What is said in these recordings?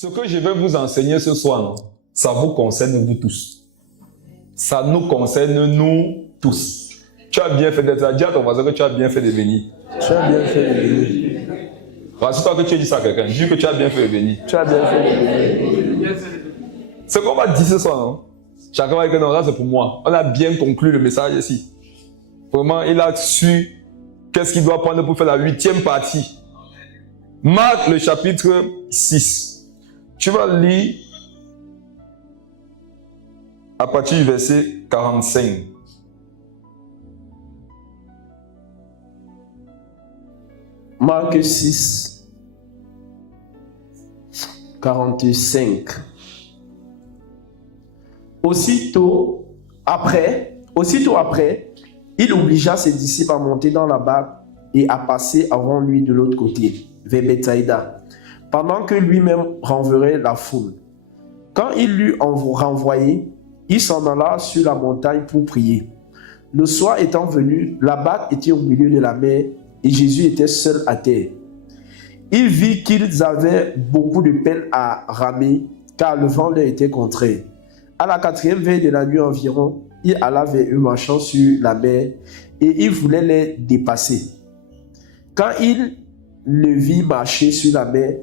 Ce que je vais vous enseigner ce soir, non, ça vous concerne vous tous. Ça nous concerne nous tous. Tu as bien fait d'être là. Dis à ton voisin que tu as bien fait de venir. Tu as bien fait de venir. Rassure-toi que tu as dit ça à quelqu'un. Dis que tu as bien fait de venir. Tu as bien fait de venir. Ce qu'on va dire ce soir, non? Chacun va dire que non, là c'est pour moi. On a bien conclu le message ici. Vraiment, il a su qu'est-ce qu'il doit prendre pour faire la 8e partie. Marc, le chapitre 6. Tu vas lire à partir du verset 45. Marc 6, 45. Aussitôt après, il obligea ses disciples à monter dans la barque et à passer avant lui de l'autre côté, vers Bethsaïda, pendant que lui-même renverrait la foule. Quand il l'eut renvoyé, il s'en alla sur la montagne pour prier. Le soir étant venu, la barque était au milieu de la mer et Jésus était seul à terre. Il vit qu'ils avaient beaucoup de peine à ramer, car le vent leur était contraire. À la 4e veille de la nuit environ, il alla vers eux marchant sur la mer et il voulait les dépasser. Quand il le vit marcher sur la mer,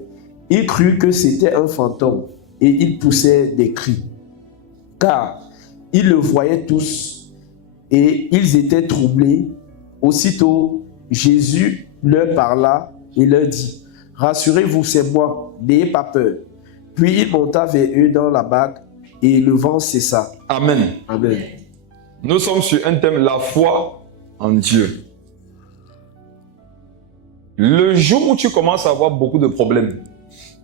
il crut que c'était un fantôme et il poussait des cris, car ils le voyaient tous et ils étaient troublés. Aussitôt, Jésus leur parla et leur dit: « Rassurez-vous, c'est moi, n'ayez pas peur. » Puis il monta vers eux dans la barque et le vent cessa. Amen. Amen. Nous sommes sur un thème, la foi en Dieu. Le jour où tu commences à avoir beaucoup de problèmes,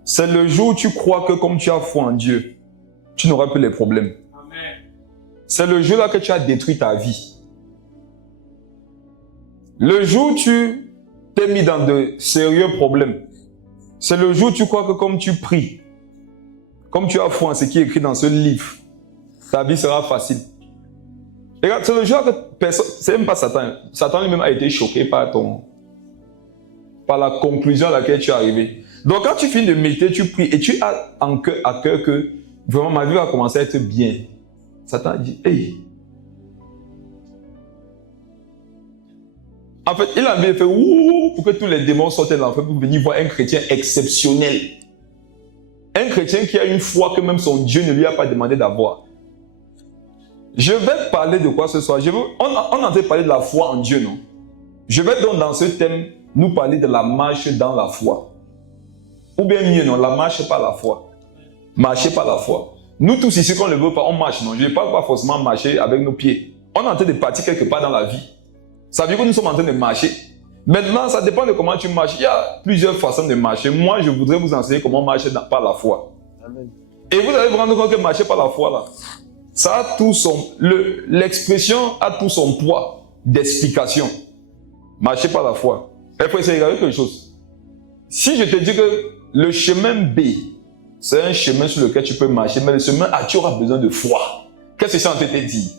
c'est le jour où tu crois que comme tu as foi en Dieu, tu n'auras plus les problèmes. Amen. C'est le jour là que tu as détruit ta vie. Le jour où tu t'es mis dans de sérieux problèmes, c'est le jour où tu crois que comme tu pries, comme tu as foi en ce qui est écrit dans ce livre, ta vie sera facile. Regarde, c'est le jour que personne, c'est même pas Satan. Satan lui-même a été choqué par la conclusion à laquelle tu es arrivé. Donc quand tu finis de méditer, tu pries et tu as à cœur que vraiment ma vie va commencer à être bien. Satan dit, hey. En fait, il a envie de faire ouh pour que tous les démons sortent de l'enfer pour venir voir un chrétien exceptionnel. Un chrétien qui a une foi que même son Dieu ne lui a pas demandé d'avoir. Je vais parler de quoi ce soir? On est en train de parler de la foi en Dieu, non? Je vais donc dans ce thème nous parler de la marche dans la foi. Ou bien mieux, non, la marche par la foi. Marcher par la foi. Nous tous ici, quand on ne le veut pas, on marche, non? Je ne parle pas forcément marcher avec nos pieds. On est en train de partir quelque part dans la vie. Ça veut dire que nous sommes en train de marcher. Maintenant, ça dépend de comment tu marches. Il y a plusieurs façons de marcher. Moi, je voudrais vous enseigner comment marcher par la foi. Amen. Et vous allez vous rendre compte que marcher par la foi, là, ça a tout l'expression a tout son poids d'explication. Marcher par la foi. Il faut essayer de regarder quelque chose. Si je te dis que le chemin B, c'est un chemin sur lequel tu peux marcher, mais le chemin A, tu auras besoin de foi. Qu'est-ce que ça en fait te dire?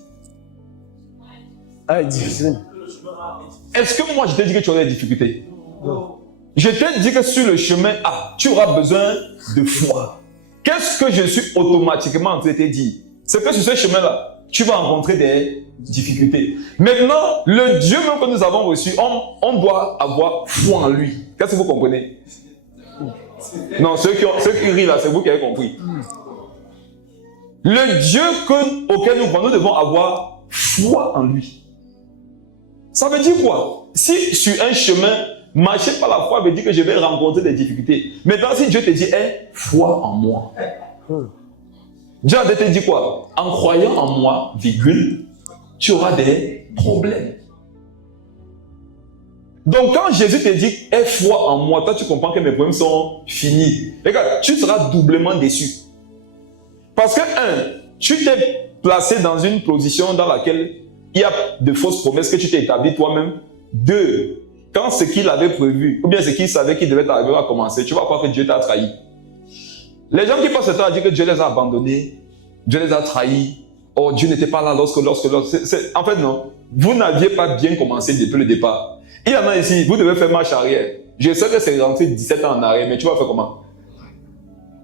Est-ce que moi je t'ai dit que tu aurais des difficultés? Non. Je t'ai dit que sur le chemin A, tu auras besoin de foi. Qu'est-ce que je suis automatiquement en train de te dire? C'est que sur ce chemin-là, tu vas rencontrer des difficultés. Maintenant, le Dieu même que nous avons reçu, on doit avoir foi en lui. Qu'est-ce que vous comprenez? Non, ceux qui rient là, c'est vous qui avez compris. Le Dieu auquel nous croyons, nous devons avoir foi en lui. Ça veut dire quoi? Si sur un chemin, marcher par la foi veut dire que je vais rencontrer des difficultés. Maintenant, si Dieu te dit, foi en moi. Dieu te dit quoi? En croyant en moi, virgule, tu auras des problèmes. Donc quand Jésus te dit, aie foi en moi, toi tu comprends que mes problèmes sont finis. Regarde, tu seras doublement déçu. Parce que, tu t'es placé dans une position dans laquelle il y a de fausses promesses que tu t'es établi toi-même. 2, quand ce qu'il avait prévu, ou bien ce qu'il savait qu'il devait arriver à commencer, tu vas croire que Dieu t'a trahi. Les gens qui passent le temps à dire que Dieu les a abandonnés, Dieu les a trahis, oh Dieu n'était pas là lorsque. En fait non, vous n'aviez pas bien commencé depuis le départ. Il y en a ici, vous devez faire marche arrière. Je sais que c'est rentré 17 ans en arrière, mais tu vas faire comment?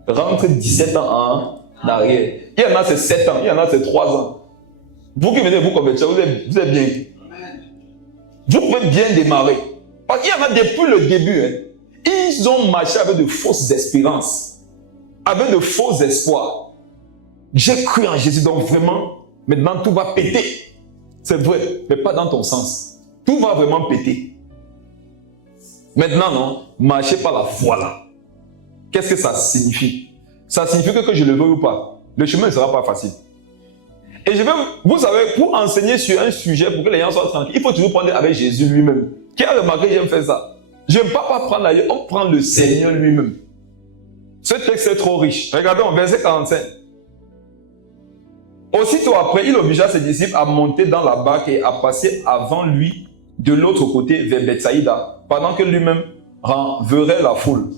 rentre 17 ans en arrière. Il y en a, c'est 7 ans. Il y en a, c'est 3 ans. Vous qui venez vous convertir, vous êtes bien. Vous pouvez bien démarrer. Parce qu'il y en a depuis le début. Hein, ils ont marché avec de fausses espérances. Avec de faux espoirs. J'ai cru en Jésus, donc vraiment, maintenant tout va péter. C'est vrai, mais pas dans ton sens. Tout va vraiment péter. Maintenant, non, marcher par la foi là. Qu'est-ce que ça signifie? Ça signifie que je le veux ou pas, le chemin ne sera pas facile. Et je veux, vous savez, pour enseigner sur un sujet, pour que les gens soient tranquilles, il faut toujours prendre avec Jésus lui-même. Qui a remarqué que j'aime faire ça? Je n'aime pas prendre ailleurs, on prend le Seigneur lui-même. Ce texte est trop riche. Regardons, verset 45. Aussitôt après, il obligea ses disciples à monter dans la barque et à passer avant lui de l'autre côté vers Bethsaïda, pendant que lui-même renverrait la foule.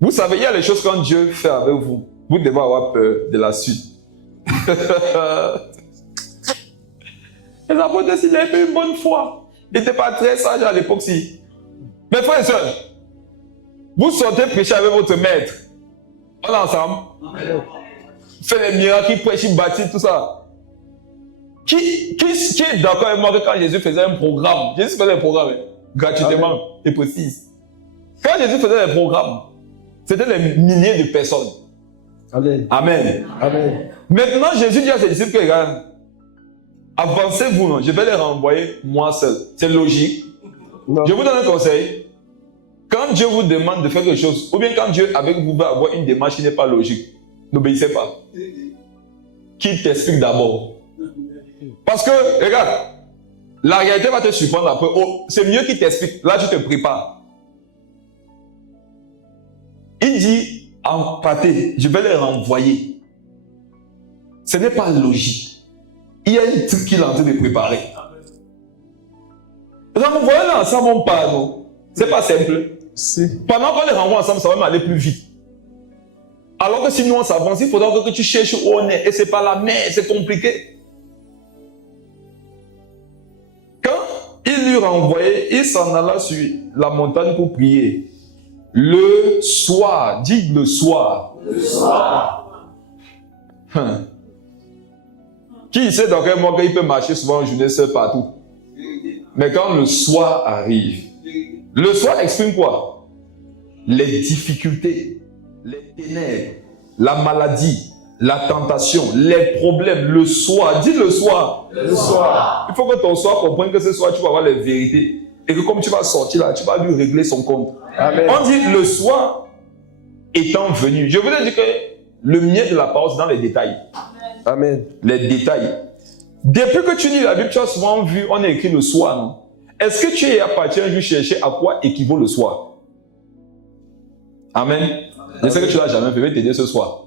Vous savez, il y a les choses quand Dieu fait avec vous. Vous devez avoir peur de la suite. Les apôtres, il avait une bonne foi. Il n'était pas très sage à l'époque-ci. Mes frères et sœurs, vous sortez prêcher avec votre maître. On est ensemble. Fait les miracles, il prêche, il bâtit, tout ça. Qui est d'accord avec moi que quand Jésus faisait un programme, Jésus faisait un programme gratuitement et précis. Quand Jésus faisait un programme, c'était des milliers de personnes. Amen. Amen. Amen. Maintenant, Jésus dit à ses disciples que, regarde, avancez-vous, non, je vais les renvoyer moi seul. C'est logique. Non. Je vous donne un conseil. Quand Dieu vous demande de faire quelque chose, ou bien quand Dieu avec vous va avoir une démarche qui n'est pas logique, n'obéissez pas. Qu'il t'explique d'abord. Parce que, regarde, la réalité va te surprendre après. Oh, c'est mieux qu'il t'explique. Là, tu te prépares. Il dit, en pâté, je vais les renvoyer. Ce n'est pas logique. Il y a un truc qu'il est en train de préparer. Vous voyez là ensemble, on part, non? C'est pas simple. Si. Pendant qu'on les renvoie ensemble, ça va même aller plus vite. Alors que si nous on s'avance, il faudra que tu cherches où on est. Et c'est pas la mer, c'est compliqué. Quand il lui renvoyait, il s'en alla sur la montagne pour prier. Le soir, dis le soir. Le soir. Qui sait dans quel moment il peut marcher souvent en journée seul partout? Mais quand le soir arrive, le soir exprime quoi? Les difficultés, les ténèbres, la maladie, la tentation, les problèmes, le soir. Dis le soir. Le soir. Il faut que ton soir comprenne que ce soir, tu vas avoir les vérités. Et que comme tu vas sortir là, tu vas lui régler son compte. Amen. On dit le soir étant venu. Je voulais dire que le mieux de la parole, c'est dans les détails. Amen. Les détails. Depuis que tu lis la Bible, tu as souvent vu, on a écrit le soir, non? Est-ce que tu es parti un jour chercher à quoi équivaut le soir? Amen. Je sais que tu ne l'as jamais fait, je vais t'aider ce soir.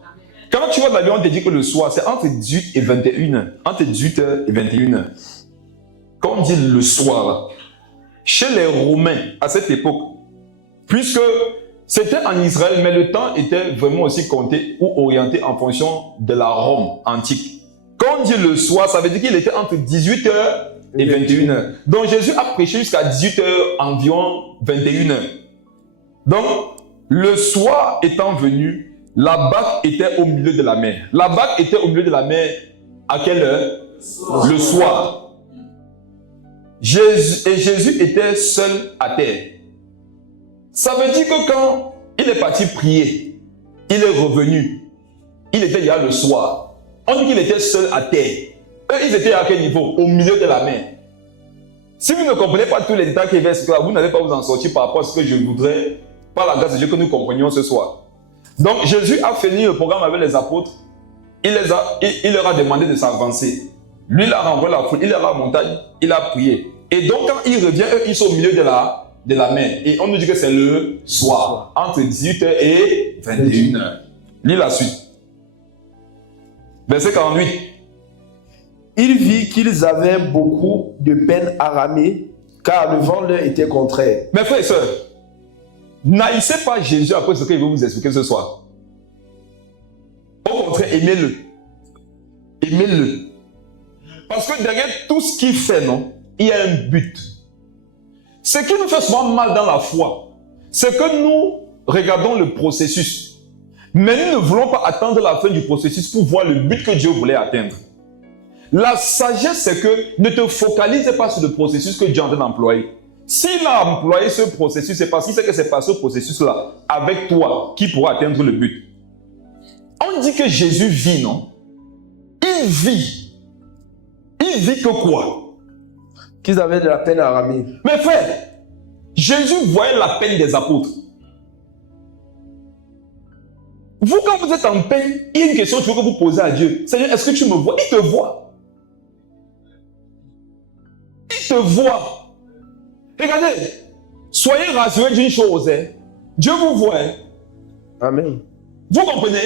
Quand tu vois dans la Bible, on te dit que le soir, c'est entre 18 et 21. Entre 18h et 21h. Quand on dit le soir, là, chez les Romains, à cette époque, puisque c'était en Israël, mais le temps était vraiment aussi compté ou orienté en fonction de la Rome antique. Quand on dit le soir, ça veut dire qu'il était entre 18h et 21h. Donc Jésus a prêché jusqu'à 18h, environ 21h. Donc, le soir étant venu, la barque était au milieu de la mer. La barque était au milieu de la mer à quelle heure? Le soir. Jésus était seul à terre. Ça veut dire que quand il est parti prier, il est revenu. Il était déjà le soir. On dit qu'il était seul à terre. Eux, ils étaient à quel niveau? Au milieu de la mer. Si vous ne comprenez pas tous les détails qui versent là, vous n'allez pas vous en sortir par rapport à ce que je voudrais, par la grâce de Dieu, que nous comprenions ce soir. Donc Jésus a fini le programme avec les apôtres. Il leur a demandé de s'avancer. Lui, il a renvoyé la foule, il est à la montagne, il a prié. Et donc quand il revient, eux, ils sont au milieu de la mer. Et on nous dit que c'est le soir, entre 18h et 21h. Lis la suite. Verset 48. Il vit qu'ils avaient beaucoup de peine à ramer, car le vent leur était contraire. Mes frères et sœurs, n'haïssez pas Jésus après ce qu'il veut vous expliquer ce soir. Au contraire, aimez-le. Aimez-le. Parce que derrière tout ce qu'il fait, non, il y a un but. Ce qui nous fait souvent mal dans la foi, c'est que nous regardons le processus. Mais nous ne voulons pas attendre la fin du processus pour voir le but que Dieu voulait atteindre. La sagesse, c'est que ne te focalise pas sur le processus que Dieu est en train d'employer. S'il a employé ce processus, c'est parce qu'il sait que c'est par ce processus-là, avec toi, qui pourra atteindre le but. On dit que Jésus vit, non? Il vit. Il vit que quoi? Qu'ils avaient de la peine à ramer. Mais frère, Jésus voyait la peine des apôtres. Vous, quand vous êtes en peine, il y a une question que vous posez à Dieu. Seigneur, est-ce que tu me vois? Il te voit. Il te voit. Regardez, soyez rassurés d'une chose. Hein. Dieu vous voit. Hein. Amen. Vous comprenez?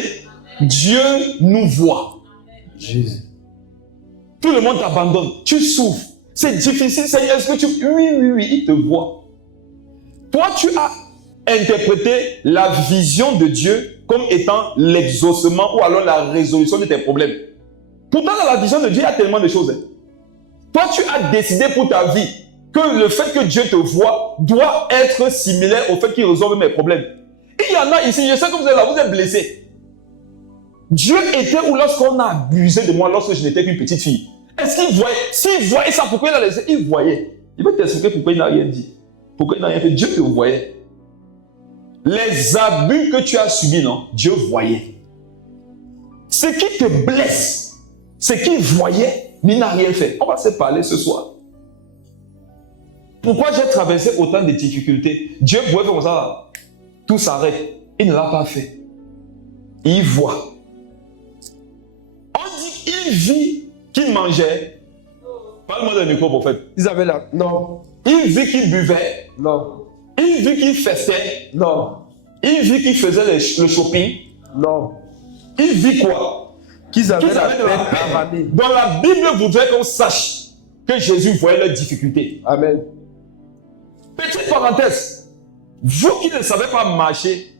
Dieu nous voit. Jésus. Tout le monde t'abandonne. Tu souffres. C'est difficile, Seigneur. Est-ce que tu... Oui, il te voit. Toi, tu as interprété la vision de Dieu comme étant l'exaucement ou alors la résolution de tes problèmes. Pourtant, dans la vision de Dieu, il y a tellement de choses. Hein. Toi, tu as décidé pour ta vie que le fait que Dieu te voit doit être similaire au fait qu'il résolve mes problèmes. Il y en a ici, je sais que vous êtes là, vous êtes blessés. Dieu était où lorsqu'on a abusé de moi, lorsque je n'étais qu'une petite fille? Est-ce qu'il voyait? S'il voyait ça, pourquoi il a laissé? Il voyait. Il va t'expliquer pourquoi il n'a rien dit. Pourquoi il n'a rien fait? Dieu te voyait. Les abus que tu as subis, non? Dieu voyait. Ce qui te blesse, c'est qu'il voyait, mais il n'a rien fait. On va se parler ce soir. Pourquoi j'ai traversé autant de difficultés? Dieu pouvait faire comme ça, tout s'arrête. Il ne l'a pas fait. Il voit. On dit qu'il vit qu'il mangeait. Parle-moi d'un micro, prophète. Ils avaient la... Non. Il vit qu'il buvait. Non. Il vit qu'il festait. Non. Il vit qu'il faisait le shopping. Non. Il vit quoi? Qu'ils avaient Qu'ils la avaient de la peine à ramer. peine. Dans la Bible voudrait qu'on sache que Jésus voyait leurs difficultés. Amen. Petite parenthèse. Vous qui ne savez pas marcher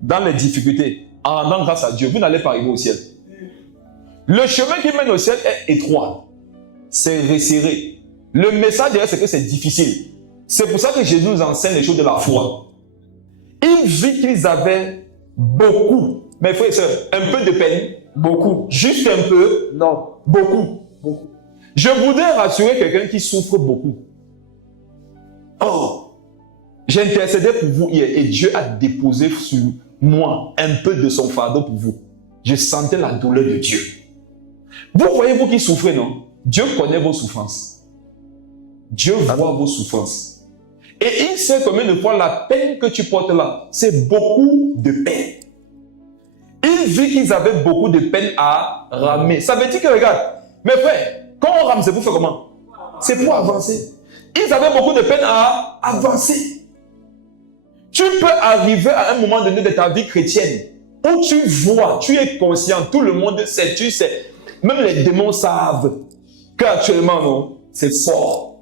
dans les difficultés, en rendant grâce à Dieu, vous n'allez pas arriver au ciel. Le chemin qui mène au ciel est étroit. C'est resserré. Le message derrière, c'est que c'est difficile. C'est pour ça que Jésus nous enseigne les choses de la foi. Il vit qu'ils avaient beaucoup. Mes frères et sœurs, un peu de peine. Beaucoup. Juste un peu. Non. Beaucoup. Beaucoup. Je voudrais rassurer quelqu'un qui souffre beaucoup. Oh, j'ai intercédé pour vous hier et Dieu a déposé sur moi un peu de son fardeau pour vous. Je sentais la douleur de Dieu. Vous voyez, vous qui souffrez, non? Dieu connaît vos souffrances. Dieu voit vos souffrances. Et il sait combien de fois la peine que tu portes là, c'est beaucoup de peine. Il vit qu'ils avaient beaucoup de peine à ramer. Ça veut dire que, regarde, mes frères, quand on rame, c'est pour faire comment? C'est pour avancer. Ils avaient beaucoup de peine à avancer. Tu peux arriver à un moment donné de ta vie chrétienne où tu vois, tu es conscient, tout le monde sait, tu sais, même les démons savent qu'actuellement, non, c'est fort.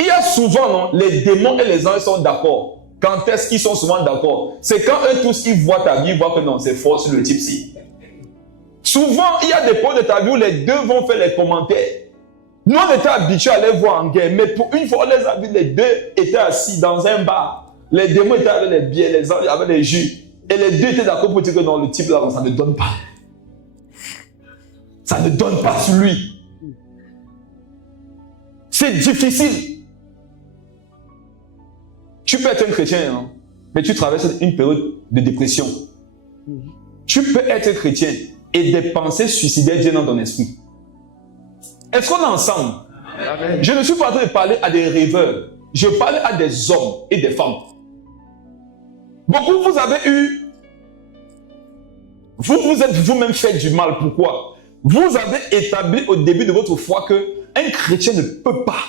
Il y a souvent, non, les démons et les anges sont d'accord. Quand est-ce qu'ils sont souvent d'accord? C'est quand eux tous, ils voient ta vie, ils voient que non, c'est fort sur le type-ci. Souvent, il y a des points de ta vie où les deux vont faire les commentaires. Nous, on était habitués à les voir en guerre, mais pour une fois, on les a vus, les deux étaient assis dans un bar. Les démons étaient avec les biens, les anges avec les jus. Et les deux étaient d'accord pour dire que non, le type là, ça ne donne pas. Ça ne donne pas sur lui. C'est difficile. Tu peux être un chrétien, hein, mais tu traverses une période de dépression. Tu peux être chrétien et des pensées suicidaires viennent dans ton esprit. Est-ce qu'on est ensemble? Amen. Je ne suis pas en train de parler à des rêveurs. Je parle à des hommes et des femmes. Beaucoup, vous avez eu... Vous êtes vous-même fait du mal. Pourquoi? Vous avez établi au début de votre foi qu'un chrétien ne peut pas.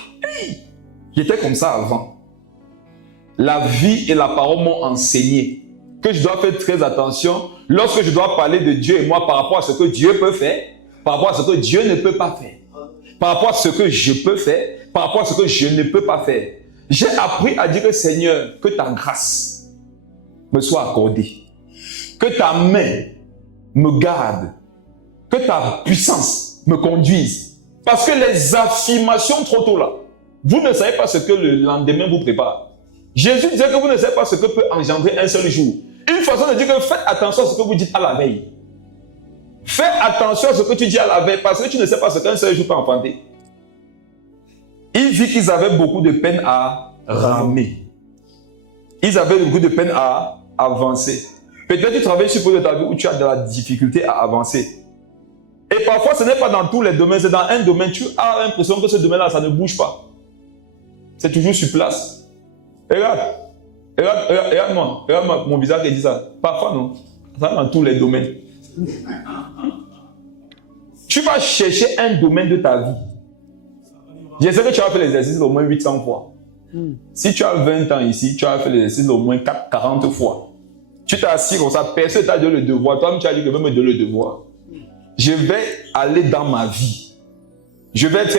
J'étais comme ça avant. La vie et la parole m'ont enseigné que je dois faire très attention lorsque je dois parler de Dieu et moi par rapport à ce que Dieu peut faire, par rapport à ce que Dieu ne peut pas faire, par rapport à ce que je peux faire, par rapport à ce que je ne peux pas faire. J'ai appris à dire que Seigneur, que ta grâce me soit accordée, que ta main me garde, que ta puissance me conduise. Parce que les affirmations trop tôt là, vous ne savez pas ce que le lendemain vous prépare. Jésus disait que vous ne savez pas ce que peut engendrer un seul jour. Une façon de dire que faites attention à ce que vous dites à la veille. Fais attention à ce que tu dis à la veille parce que tu ne sais pas ce qu'un seul jour peut enfanter. Il vit qu'ils avaient beaucoup de peine à ramer. Ils avaient beaucoup de peine à avancer. Peut-être tu travailles sur ta vie où tu as de la difficulté à avancer. Et parfois, ce n'est pas dans tous les domaines, c'est dans un domaine, tu as l'impression que ce domaine-là, ça ne bouge pas. C'est toujours sur place. Regarde-moi, regarde mon visage qui dit ça. Parfois, non. Ça dans tous les domaines. Tu vas chercher un domaine de ta vie. Je sais que tu as fait l'exercice au moins 800 fois. Si tu as 20 ans ici, tu as fait l'exercice au moins 40 fois. Tu t'es assis comme ça, personne t'a donné le devoir. Toi-même, tu as dit que même me donner le devoir. Je vais aller dans ma vie. Je vais être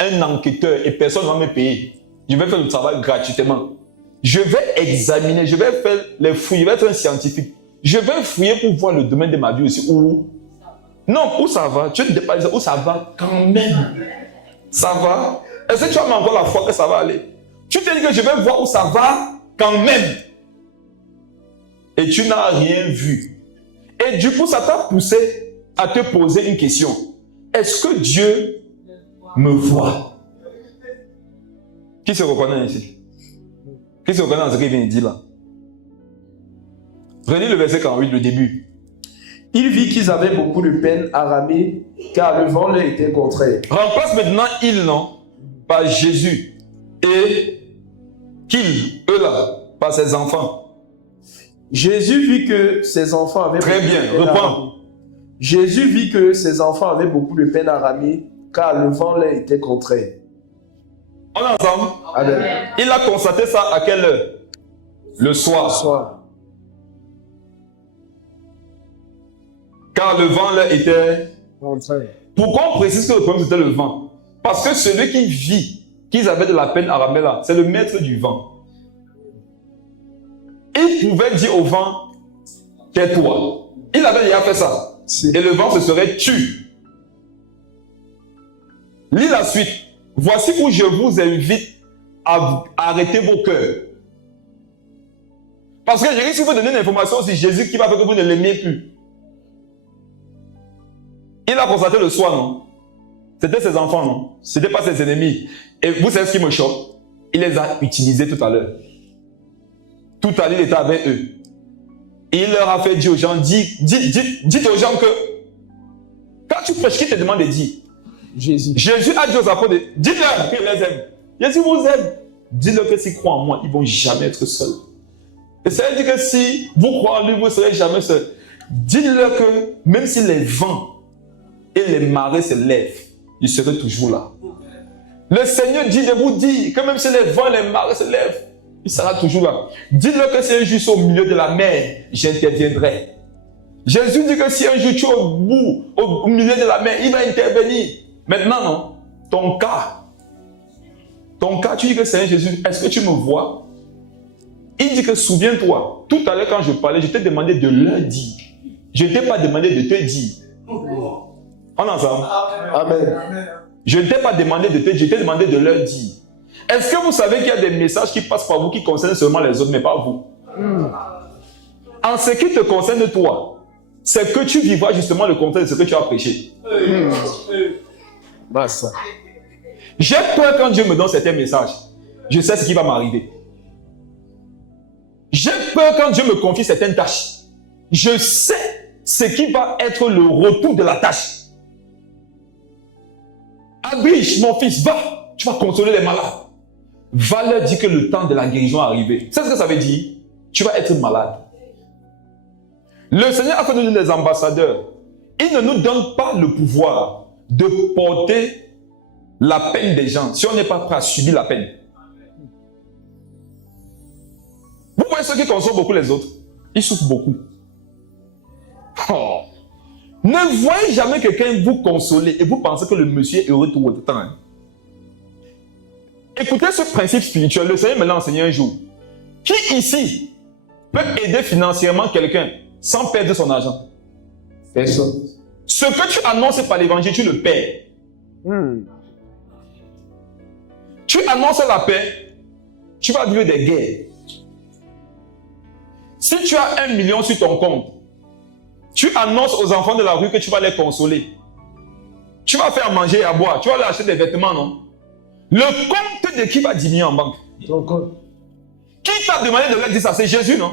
un enquêteur et personne ne va me payer. Je vais faire le travail gratuitement. Je vais examiner, je vais faire les fouilles, je vais être un scientifique. Je vais fouiller pour voir le domaine de ma vie aussi. Où non, où ça va? Tu ne dis pas où ça va quand même. Ça va? Est-ce que tu as encore la foi que ça va aller? Tu te dis que je vais voir où ça va quand même. Et tu n'as rien vu. Et du coup, ça t'a poussé à te poser une question. Est-ce que Dieu me voit? Qui se reconnaît ici? Qui se reconnaît dans ce qu'il vient de dire là? Relis le verset 48, le début. Il vit qu'ils avaient beaucoup de peine à ramer, car le vent leur était contraire. Remplace maintenant il, non, par Jésus. Et qu'il, eux là, par ses enfants. Jésus vit que ses enfants avaient Très beaucoup bien, de peine à reprends. ramer. Jésus vit que ses enfants avaient beaucoup de peine à ramer, car le vent leur était contraire. On est ensemble? Amen. Il a constaté ça à quelle heure? Le soir. Soir. Car le vent là était... Contraire. Pourquoi on précise que le problème c'était le vent? Parce que celui qui vit qu'ils avaient de la peine à ramer là, c'est le maître du vent. Il pouvait dire au vent, tais-toi. Il avait déjà fait ça. Et le vent se serait tu. Lis la suite. Voici où je vous invite à arrêter vos cœurs. Parce que je risque de vous donner une information sur Jésus qui va faire que vous ne l'aimiez plus. Il a constaté le soir, non? C'était ses enfants, non? Ce n'était pas ses ennemis. Et vous savez ce qui me choque? Il les a utilisés tout à l'heure. Tout à l'heure, il était avec eux. Et il leur a fait dire aux gens, dites aux gens que quand tu prêches, qui te demande de dire? Jésus. Jésus a dit aux apôtres, dites-leur qu'il les aime. Jésus vous aime. Dites-leur que s'ils croient en moi, ils ne vont jamais être seuls. Et ça veut dire que si vous croyez en lui, vous ne serez jamais seuls. Dites-leur que même si les vents et les marées se lèvent, ils seront toujours là. Le Seigneur dit de vous dire que même si les vents et les marées se lèvent, il sera toujours là. Dites-leur que si un jour au milieu de la mer, j'interviendrai. Jésus dit que si un jour tu es au milieu de la mer, il va intervenir. Maintenant, non. Ton cas, tu dis que c'est un Jésus, est-ce que tu me vois? Il dit que souviens-toi, tout à l'heure quand je parlais, je t'ai demandé de leur dire. Je ne t'ai pas demandé de te dire. On est ensemble? Amen. Je ne t'ai pas demandé de te dire, je t'ai demandé de leur dire. Est-ce que vous savez qu'il y a des messages qui passent par vous qui concernent seulement les autres, mais pas vous? En ce qui te concerne toi, c'est que tu vivras justement le contraire de ce que tu as prêché. Basta. J'ai peur quand Dieu me donne certains messages. Je sais ce qui va m'arriver. J'ai peur quand Dieu me confie certaines tâches. Je sais ce qui va être le retour de la tâche. Abish, mon fils, va, tu vas consoler les malades. Va leur dire que le temps de la guérison est arrivé. C'est ce que ça veut dire? Tu vas être malade. Le Seigneur a fait de nous des ambassadeurs. Il ne nous donne pas le pouvoir de porter la peine des gens si on n'est pas prêt à subir la peine. Vous voyez ceux qui consolent beaucoup les autres? Ils souffrent beaucoup. Oh. Ne voyez jamais quelqu'un vous consoler et vous pensez que le monsieur est heureux tout le temps. Hein? Écoutez ce principe spirituel. Le Seigneur me l'a enseigné un jour. Qui ici peut aider financièrement quelqu'un sans perdre son argent? Personne. Ce que tu annonces par l'évangile, tu le perds. Tu annonces la paix, tu vas vivre des guerres. Si tu as 1 million sur ton compte, tu annonces aux enfants de la rue que tu vas les consoler. Tu vas faire manger et à boire. Tu vas leur acheter des vêtements, non? Le compte de qui va diminuer en banque? Ton compte. Qui t'a demandé de leur dire ça? C'est Jésus, non?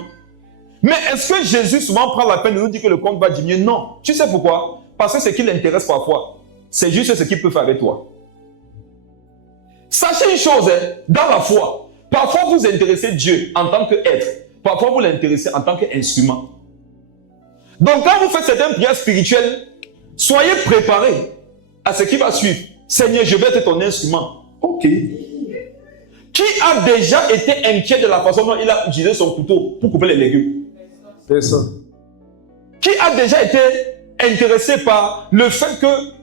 Mais est-ce que Jésus souvent prend la peine de nous dire que le compte va diminuer? Non. Tu sais pourquoi? Parce que ce qui l'intéresse parfois, c'est juste ce qu'il peut faire avec toi. Sachez une chose, dans la foi, parfois vous intéressez Dieu en tant qu'être, parfois vous l'intéressez en tant qu'instrument. Donc quand vous faites certaines prières spirituelles, soyez préparés à ce qui va suivre. Seigneur, je vais être ton instrument. Ok. Qui a déjà été inquiet de la façon dont il a utilisé son couteau pour couper les légumes? Personne. Qui a déjà été intéressé par le fait que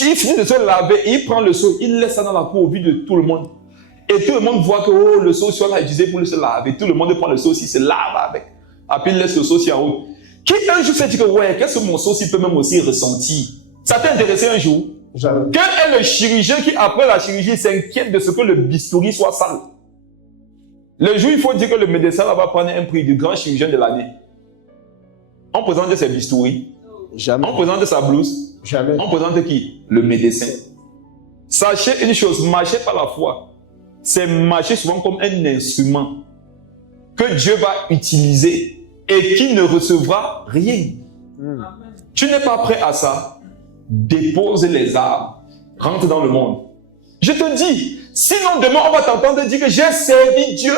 il finit de se laver, et il prend le seau, il laisse ça dans la cour au vu de tout le monde. Et tout le monde voit que oh, le seau sur là est utilisé pour se laver. Tout le monde prend le seau aussi, se lave avec. Et puis il laisse le seau aussi en haut. Qui un jour s'est dit que ouais, qu'est-ce que mon seau peut même aussi ressentir? Ça t'a intéressé un jour? Jamais. Quel est le chirurgien qui, après la chirurgie, s'inquiète de ce que le bistouri soit sale? Le jour, il faut dire que le médecin va prendre un prix du grand chirurgien de l'année. On présente ses bistouris. Jamais. On présente sa blouse. Jamais. On présente qui? Le médecin. Sachez une chose, marcher par la foi, c'est marcher souvent comme un instrument que Dieu va utiliser et qui ne recevra rien. Tu n'es pas prêt à ça? Dépose les armes, rentre dans le monde. Je te dis, sinon demain on va t'entendre dire que j'ai servi Dieu,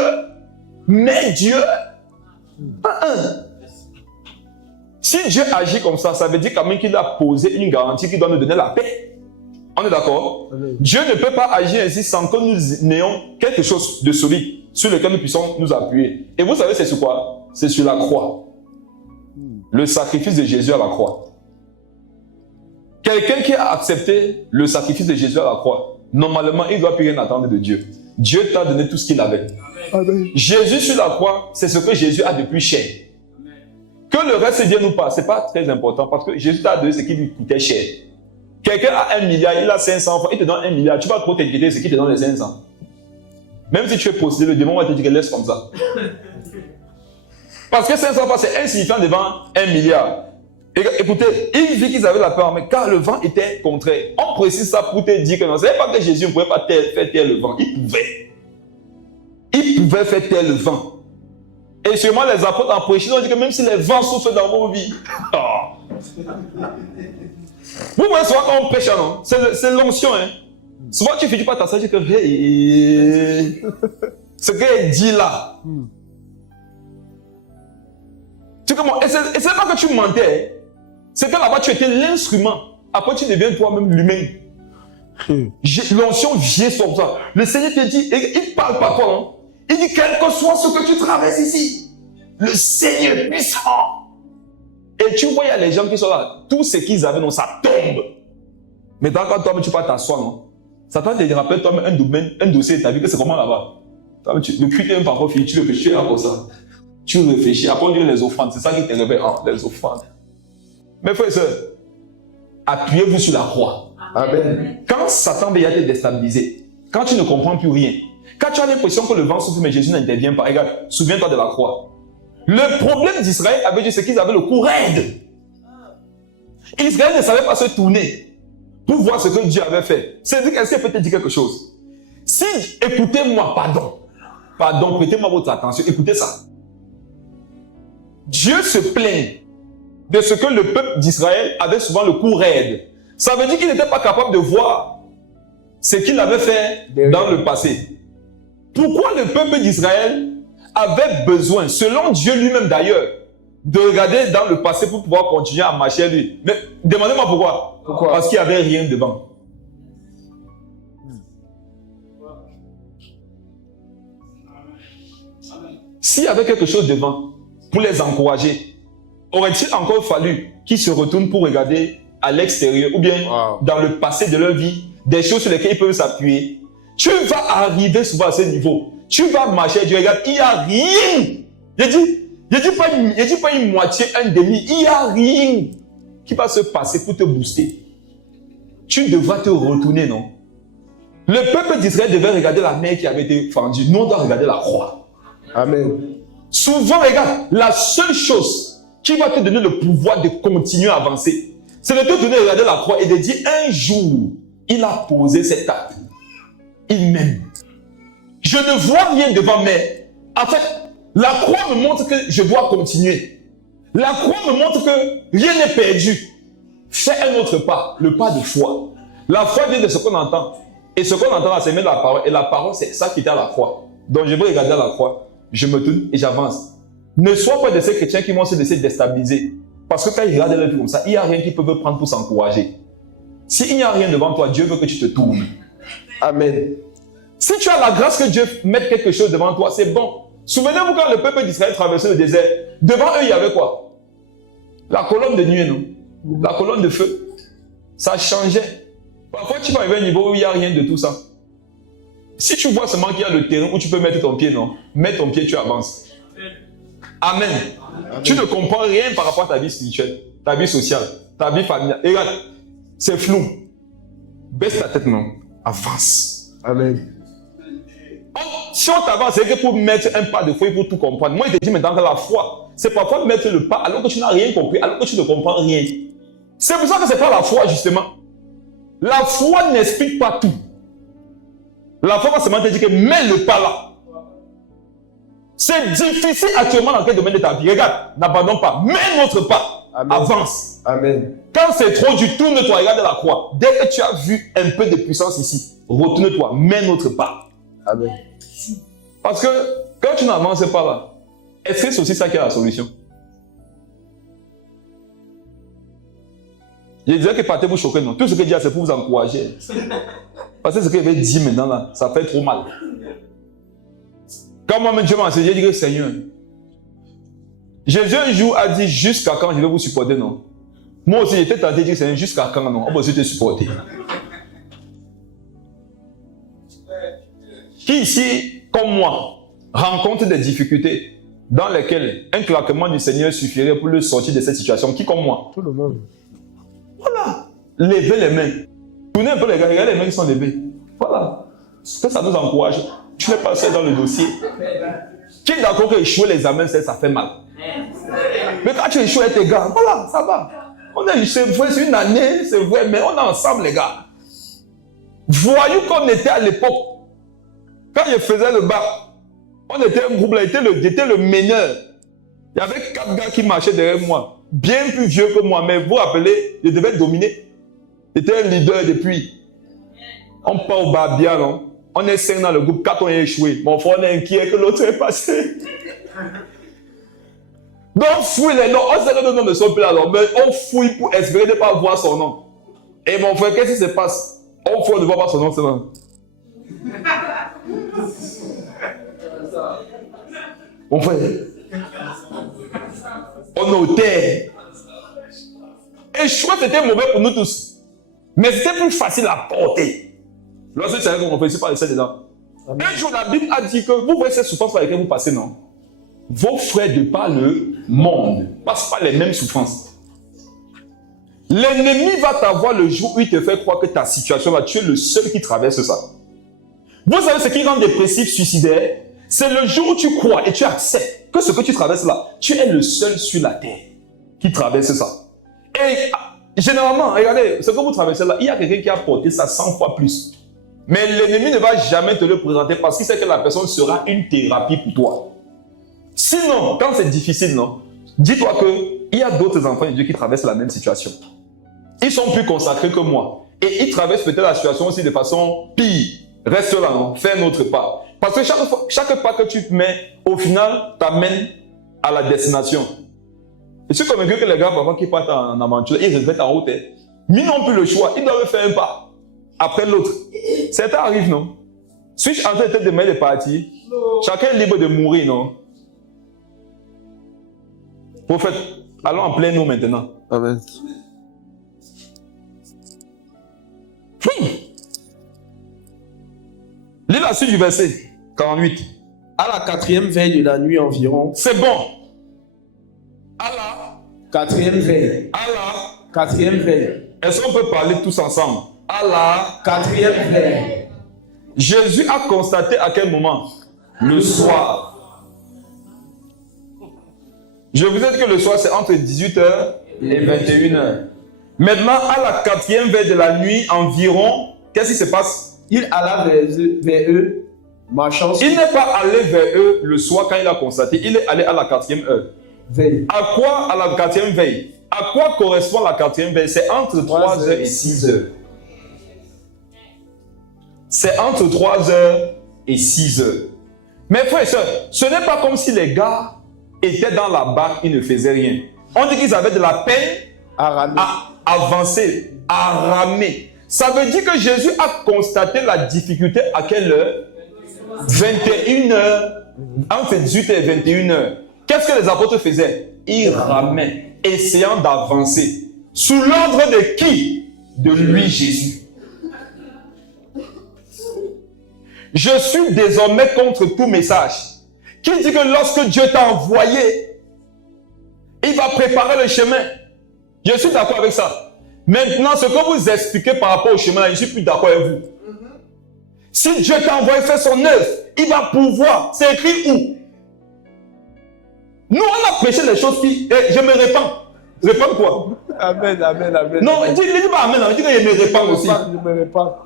mais Dieu, si Dieu agit comme ça veut dire quand même qu'il a posé une garantie qui doit nous donner la paix. On est d'accord? Dieu ne peut pas agir ainsi sans que nous ayons quelque chose de solide sur lequel nous puissions nous appuyer. Et vous savez c'est sur quoi? C'est sur la croix. Le sacrifice de Jésus à la croix. Quelqu'un qui a accepté le sacrifice de Jésus à la croix, normalement, il ne doit plus rien attendre de Dieu. Dieu t'a donné tout ce qu'il avait. Amen. Jésus sur la croix, c'est ce que Jésus a de plus cher. Que le reste vienne ou pas, ce n'est pas très important parce que Jésus t'a donné ce qui lui coûtait cher. Quelqu'un a 1 milliard, il a 500 francs, il te donne 1 milliard, tu vas trop t'inquiéter ce qui te donne les 500. Même si tu es possédé, le démon va te dire laisse comme ça. Parce que 500 francs, c'est insignifiant devant 1 milliard. Écoutez, il vit qu'ils avaient la peur, mais car le vent était contraire. On précise ça pour te dire que non, ce n'est pas que Jésus ne pouvait pas faire taire le vent. Il pouvait. Il pouvait faire taire le vent. Et sûrement les apôtres en prêchant ont dit que même si les vents soufflent dans vos vies. Vous voyez souvent quand on prêche, non? C'est l'onction, hein. Souvent tu finis par t'asseoir et tu dis que hey, ce qu'il dit là. Tu comprends? Et ce n'est pas que tu mentais. Hein. C'est que là-bas tu étais l'instrument. Après tu deviens toi-même l'humain. L'onction vient sur ça. Le Seigneur te dit, il parle pas toi, non? Il dit quel que soit ce que tu traverses ici, le Seigneur est puissant. Et tu vois, il y a les gens qui sont là, tout ce qu'ils avaient, non, ça tombe. Mais quand toi, tu vas t'asseoir, non? Ça te rappelle toi-même un dossier de ta vie, que c'est comment là-bas? Le cul est même parfois fini, tu le fais, tu es là comme ça. Tu réfléchis, après on dirait les offrandes, c'est ça qui te réveille, les offrandes. Mes frères et sœurs, appuyez-vous sur la croix. Amen. Quand Satan vient te déstabiliser, quand tu ne comprends plus rien, quand tu as l'impression que le vent souffle mais Jésus n'intervient pas, regarde, souviens-toi de la croix. Le problème d'Israël avait dit, c'est qu'ils avaient le cou raide. Israël ne savait pas se tourner pour voir ce que Dieu avait fait. C'est-à-dire, est-ce qu'elle peut te dire quelque chose? Si, écoutez-moi, pardon, prêtez-moi votre attention, écoutez ça. Dieu se plaint de ce que le peuple d'Israël avait souvent le cou raide. Ça veut dire qu'il n'était pas capable de voir ce qu'il avait fait dans le passé. Pourquoi le peuple d'Israël avait besoin, selon Dieu lui-même d'ailleurs, de regarder dans le passé pour pouvoir continuer à marcher à lui? Mais demandez-moi pourquoi. Pourquoi? Parce qu'il n'y avait rien devant. S'il y avait quelque chose devant pour les encourager, aurait-il encore fallu qu'ils se retournent pour regarder à l'extérieur ou bien dans le passé de leur vie des choses sur lesquelles ils peuvent s'appuyer? Tu vas arriver souvent à ce niveau. Tu vas marcher, tu regardes, il n'y a rien. Je dis pas une moitié, un demi. Il n'y a rien qui va se passer pour te booster. Tu devras te retourner, non? Le peuple d'Israël devait regarder la mer qui avait été fendue. Nous, on doit regarder la croix. Amen. Souvent, regarde, la seule chose qui va te donner le pouvoir de continuer à avancer, c'est de te donner, regarder la croix et de dire, un jour, il a posé cet acte. Il m'aime. Je ne vois rien devant, mais en fait, la croix me montre que je dois continuer. La croix me montre que rien n'est perdu. Fais un autre pas, le pas de foi. La foi vient de ce qu'on entend. Et ce qu'on entend là, c'est même la parole. Et la parole, c'est ça qui est à la croix. Donc je vais regarder à la croix, je me tourne et j'avance. Ne sois pas de ces chrétiens qui vont se laisser déstabiliser. Parce que quand ils regardent les trucs comme ça, il n'y a rien qu'ils peuvent prendre pour s'encourager. S'il n'y a rien devant toi, Dieu veut que tu te tournes. Amen. Si tu as la grâce que Dieu mette quelque chose devant toi, c'est bon. Souvenez-vous quand le peuple d'Israël traversait le désert, devant eux, il y avait quoi? La colonne de nuée, non? La colonne de feu. Ça changeait. Parfois, tu vas arriver à un niveau où il n'y a rien de tout ça. Si tu vois seulement qu'il y a le terrain où tu peux mettre ton pied, non? Mets ton pied, tu avances. Amen. Amen. Tu ne comprends rien par rapport à ta vie spirituelle, ta vie sociale, ta vie familiale. Et regarde, c'est flou. Baisse ta tête, non? Avance. Amen. Si on t'avance, c'est que pour mettre un pas de foi, il faut tout comprendre. Moi, je te dis maintenant que la foi, c'est parfois mettre le pas alors que tu n'as rien compris, alors que tu ne comprends rien. C'est pour ça que ce n'est pas la foi, justement. La foi n'explique pas tout. La foi va seulement te dire que mets le pas là. C'est difficile actuellement dans quel domaine de ta vie. Regarde, n'abandonne pas. Mets notre pas. Amen. Avance. Amen. Quand c'est trop dur, tourne-toi, regarde la croix. Dès que tu as vu un peu de puissance ici, retourne-toi, mets notre pas. Amen. Parce que quand tu n'avances pas là, est-ce que c'est aussi ça qui est la solution? Je disais que partez vous choquer, non? Tout ce que Dieu a, c'est pour vous encourager. Parce que ce qu'il avait dit maintenant là, ça fait trop mal. Quand moi-même Dieu m'a enseigné, j'ai dit que Seigneur, Jésus un jour a dit jusqu'à quand je vais vous supporter, non? Moi aussi j'étais tenté de dire Seigneur, jusqu'à quand, non? On va aussi te supporter. Qui ici, comme moi, rencontre des difficultés dans lesquelles un claquement du Seigneur suffirait pour le sortir de cette situation? Qui comme moi? Tout le monde. Voilà. Levez les mains. Tournez un peu les gars, regardez les mains qui sont levées. Voilà. Que ça nous encourage. Tu n'es pas seul dans le dossier. Qui est d'accord que échouer les examens, ça fait mal? Mais quand tu échoues avec tes gars, voilà, ça va. C'est vrai, c'est une année, c'est vrai, mais on est ensemble, les gars. Voyons qu'on était à l'époque. Quand je faisais le bac, on était un groupe là, j'étais le meneur. Il y avait 4 gars qui marchaient derrière moi, bien plus vieux que moi, mais vous vous rappelez, je devais dominer. J'étais un leader depuis. On part au bar bien, non? On est 5 dans le groupe, 4 ont échoué. Mon frère, on est inquiet que l'autre est passé. Donc, fouille les noms. On sait que nos noms ne sont plus là, mais on fouille pour espérer ne pas voir son nom. Et mon frère, qu'est-ce qui se passe? On fouille, on ne voit pas son nom seulement. Mon frère, on est au terre. Échouer, c'était mauvais pour nous tous. Mais c'était plus facile à porter. Lorsque tu savais qu'on ne réussit pas à laisser dedans. Un jour, la Bible a dit que vous voyez ces souffrances par lesquelles vous passez, non? Vos frères de par le monde ne passent pas les mêmes souffrances. L'ennemi va t'avoir le jour où il te fait croire que ta situation là, tu es le seul qui traverse ça. Vous savez ce qui rend dépressif, suicidaire? C'est le jour où tu crois et tu acceptes que ce que tu traverses là, tu es le seul sur la terre qui traverse ça. Et généralement, regardez, ce que vous traversez là, il y a quelqu'un qui a porté ça 100 fois plus. Mais l'ennemi ne va jamais te le présenter parce qu'il sait que la personne sera une thérapie pour toi. Sinon, quand c'est difficile, non, dis-toi qu'il y a d'autres enfants de Dieu qui traversent la même situation. Ils sont plus consacrés que moi. Et ils traversent peut-être la situation aussi de façon pire. Reste là, non, fais un autre pas. Parce que chaque pas que tu mets, au final, t'amène à la destination. Je suis convaincu que les gars, parfois, qui partent en aventure, ils regrettent en haute. Mais ils n'ont plus le choix. Ils doivent faire un pas après l'autre. Certains arrivent, non? Suis-je en train de mettre des parties? Chacun est libre de mourir, non? Prophète, allons en plein nous maintenant. Amen. Lis la suite du verset 48. À la 4e veille de la nuit environ. C'est bon. À la 4e veille. À la 4e veille. Est-ce qu'on peut parler tous ensemble? À la 4e veille. Jésus a constaté à quel moment? Le soir. Je vous ai dit que le soir, c'est entre 18h et 21h. Maintenant, à la 4e veille de la nuit environ, qu'est-ce qui se passe? Il alla vers eux, marchant Il n'est pas allé vers eux le soir quand il a constaté. Il est allé à la 4e heure. veille. À quoi à la 4e veille? À quoi correspond la 4e veille? C'est entre 3h et 6h. C'est entre 3h et 6h. Mes frères et sœurs, ce n'est pas comme si les gars étaient dans la barque, ils ne faisaient rien. On dit qu'ils avaient de la peine À avancer, à ramer. Ça veut dire que Jésus a constaté la difficulté à quelle heure? 21h, entre 18h et 21h. Qu'est-ce que les apôtres faisaient? Ils ramaient, essayant d'avancer. Sous l'ordre de qui? De lui, Jésus. Je suis désormais contre tout message qui dit que lorsque Dieu t'a envoyé, il va préparer le chemin. Je suis d'accord avec ça. Maintenant, ce que vous expliquez par rapport au chemin, je ne suis plus d'accord avec vous. Si Dieu t'a envoyé faire son œuvre, il va pouvoir. C'est écrit où? Nous, on a prêché les choses qui... je me répands. Répands quoi? Amen, amen, amen. Non, il dit pas amen, il dit que je me répands aussi. Je me répands.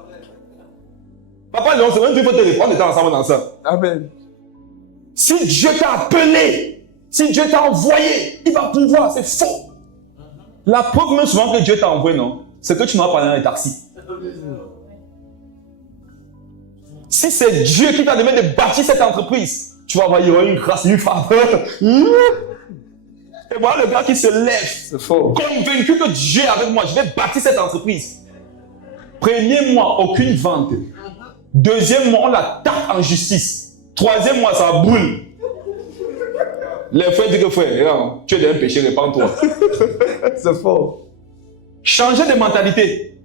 Papa, non, c'est même qu'il faut te répondre, on était ensemble dans ça. Amen. Si Dieu t'a appelé, si Dieu t'a envoyé, il va pouvoir, c'est faux. La preuve même souvent que Dieu t'a envoyé, non, c'est que tu n'as pas dans les taxis. Si c'est Dieu qui t'a demandé de bâtir cette entreprise, tu vas voir, il y aura une grâce, une faveur. Et voilà le gars qui se lève, convaincu que Dieu est avec moi, je vais bâtir cette entreprise. Premier mois, aucune vente. Deuxième mois, on la tape en justice. Troisième mois, ça boule. Les frères disent que frère, tu es un péché, répands-toi. C'est faux. Changer de mentalité.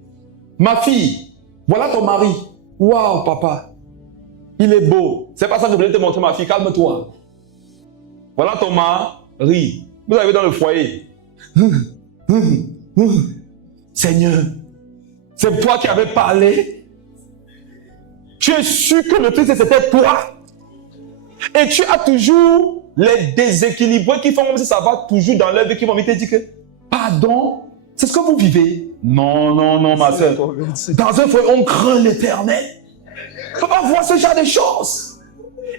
Ma fille, voilà ton mari. Waouh, papa, il est beau. C'est pas ça que je voulais te montrer, ma fille, calme-toi. Voilà ton mari. Vous arrivez dans le foyer. Seigneur, c'est toi qui avais parlé. Tu es sûr que le truc c'était toi. Et tu as toujours les déséquilibrés qui font comme si ça va toujours dans leur vie, qui vont te dire que pardon, c'est ce que vous vivez. Non, non, non, ma soeur. Dans un foyer, on craint l'éternel. Il ne faut pas voir ce genre de choses.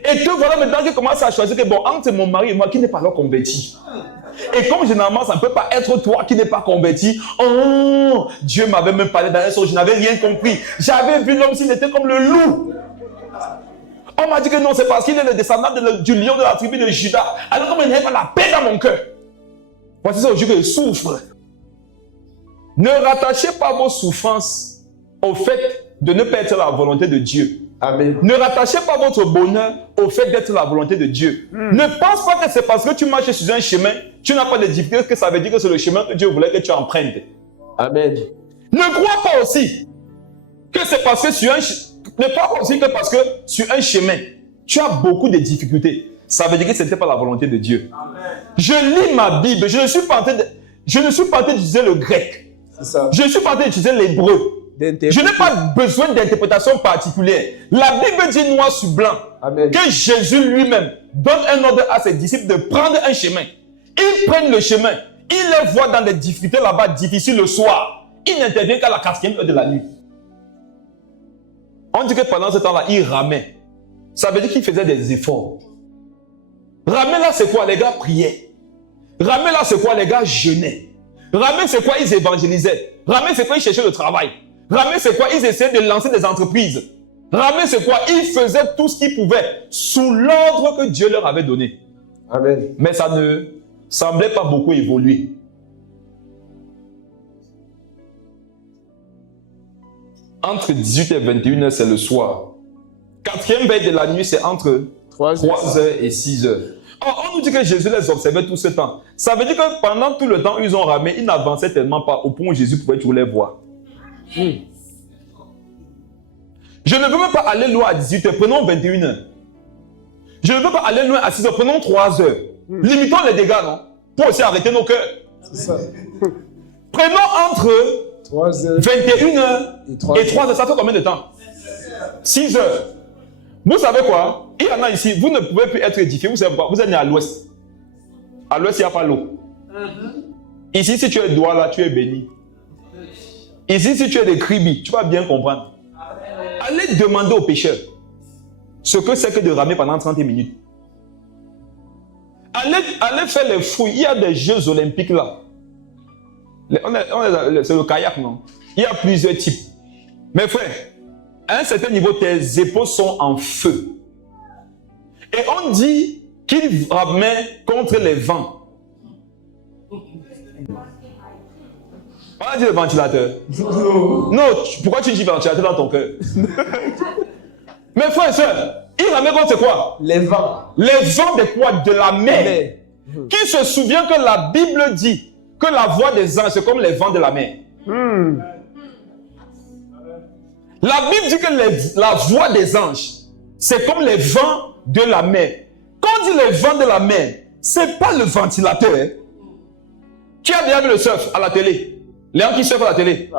Et te voilà maintenant que commence à choisir que bon, entre mon mari et moi qui n'est pas alors converti. Et comme généralement ça ne peut pas être toi qui n'es pas converti. Oh, Dieu m'avait même parlé dans un songe, je n'avais rien compris. J'avais vu l'homme s'il était comme le loup. On m'a dit que non, c'est parce qu'il est le descendant du lion de la tribu de Judas. Alors comme il n'y avait pas la paix dans mon cœur. Voici ça aujourd'hui que je souffre. Ne rattachez pas vos souffrances au fait de ne pas être la volonté de Dieu. Amen. Ne rattachez pas votre bonheur au fait d'être la volonté de Dieu. Ne pense pas que c'est parce que tu marches sur un chemin, tu n'as pas de difficultés, que ça veut dire que c'est le chemin que Dieu voulait que tu empruntes. Amen. Ne crois pas aussi que c'est parce que sur un ne crois pas aussi que parce que sur un chemin, tu as beaucoup de difficultés. Ça veut dire que ce n'était pas la volonté de Dieu. Amen. Je lis ma Bible, je ne suis pas en train d'utiliser le grec. C'est ça. Je ne suis pas en train d'utiliser l'hébreu. Je n'ai pas besoin d'interprétation particulière. La Bible dit noir sur blanc. Amen. Que Jésus lui-même donne un ordre à ses disciples de prendre un chemin. Ils prennent le chemin. Ils les voient dans des difficultés là-bas difficiles le soir. Ils n'interviennent qu'à la 4e heure de la nuit. On dit que pendant ce temps-là, ils ramaient. Ça veut dire qu'ils faisaient des efforts. Ramer là, c'est quoi? Les gars priaient. Ramer là, c'est quoi? Les gars jeûnaient. Ramer, c'est quoi? Ils évangélisaient. Ramer, c'est quoi? Ils cherchaient le travail. Ramer, c'est quoi? Ils essayaient de lancer des entreprises. Ramer, c'est quoi? Ils faisaient tout ce qu'ils pouvaient sous l'ordre que Dieu leur avait donné. Amen. Mais ça ne semblait pas beaucoup évoluer. Entre 18 et 21h, c'est le soir. 4e veille de la nuit, c'est entre 3h et 6h. Alors, on nous dit que Jésus les observait tout ce temps. Ça veut dire que pendant tout le temps, ils ont ramé, ils n'avançaient tellement pas au point où Jésus pouvait toujours les voir. Je ne veux même pas aller loin à 18h, prenons 21h. Je ne veux pas aller loin à 6h, prenons 3h. Limitons les dégâts, non? Pour aussi arrêter nos cœurs. C'est ça. Prenons entre 21h et 3h. Ça fait combien de temps? 6h. Vous savez quoi? Il y en a ici, vous ne pouvez plus être édifié. Vous savez quoi? Vous êtes né à l'ouest. À l'ouest, il n'y a pas l'eau. Ici, si tu es Douala, tu es béni. Ici, si tu es des Kribi, tu vas bien comprendre. Allez demander aux pêcheurs ce que c'est que de ramer pendant 30 minutes. Allez faire les fouilles. Il y a des Jeux olympiques là. C'est le kayak, non? Il y a plusieurs types. Mes frères, à un certain niveau, tes épaules sont en feu. Et on dit qu'il ramait contre les vents. On a dit le ventilateur. Non, pourquoi tu dis ventilateur dans ton cœur? Mes frères et sœurs, il ramait contre quoi? Les vents. Les vents de quoi? De la mer. Qui se souvient que la Bible dit que la voix des anges, c'est comme les vents de la mer. La Bible dit que la voix des anges, c'est comme les vents de la mer. Quand on dit les vents de la mer, c'est pas le ventilateur. Hein. Qui a déjà vu le surf à la télé? Les gens qui surfent à la télé.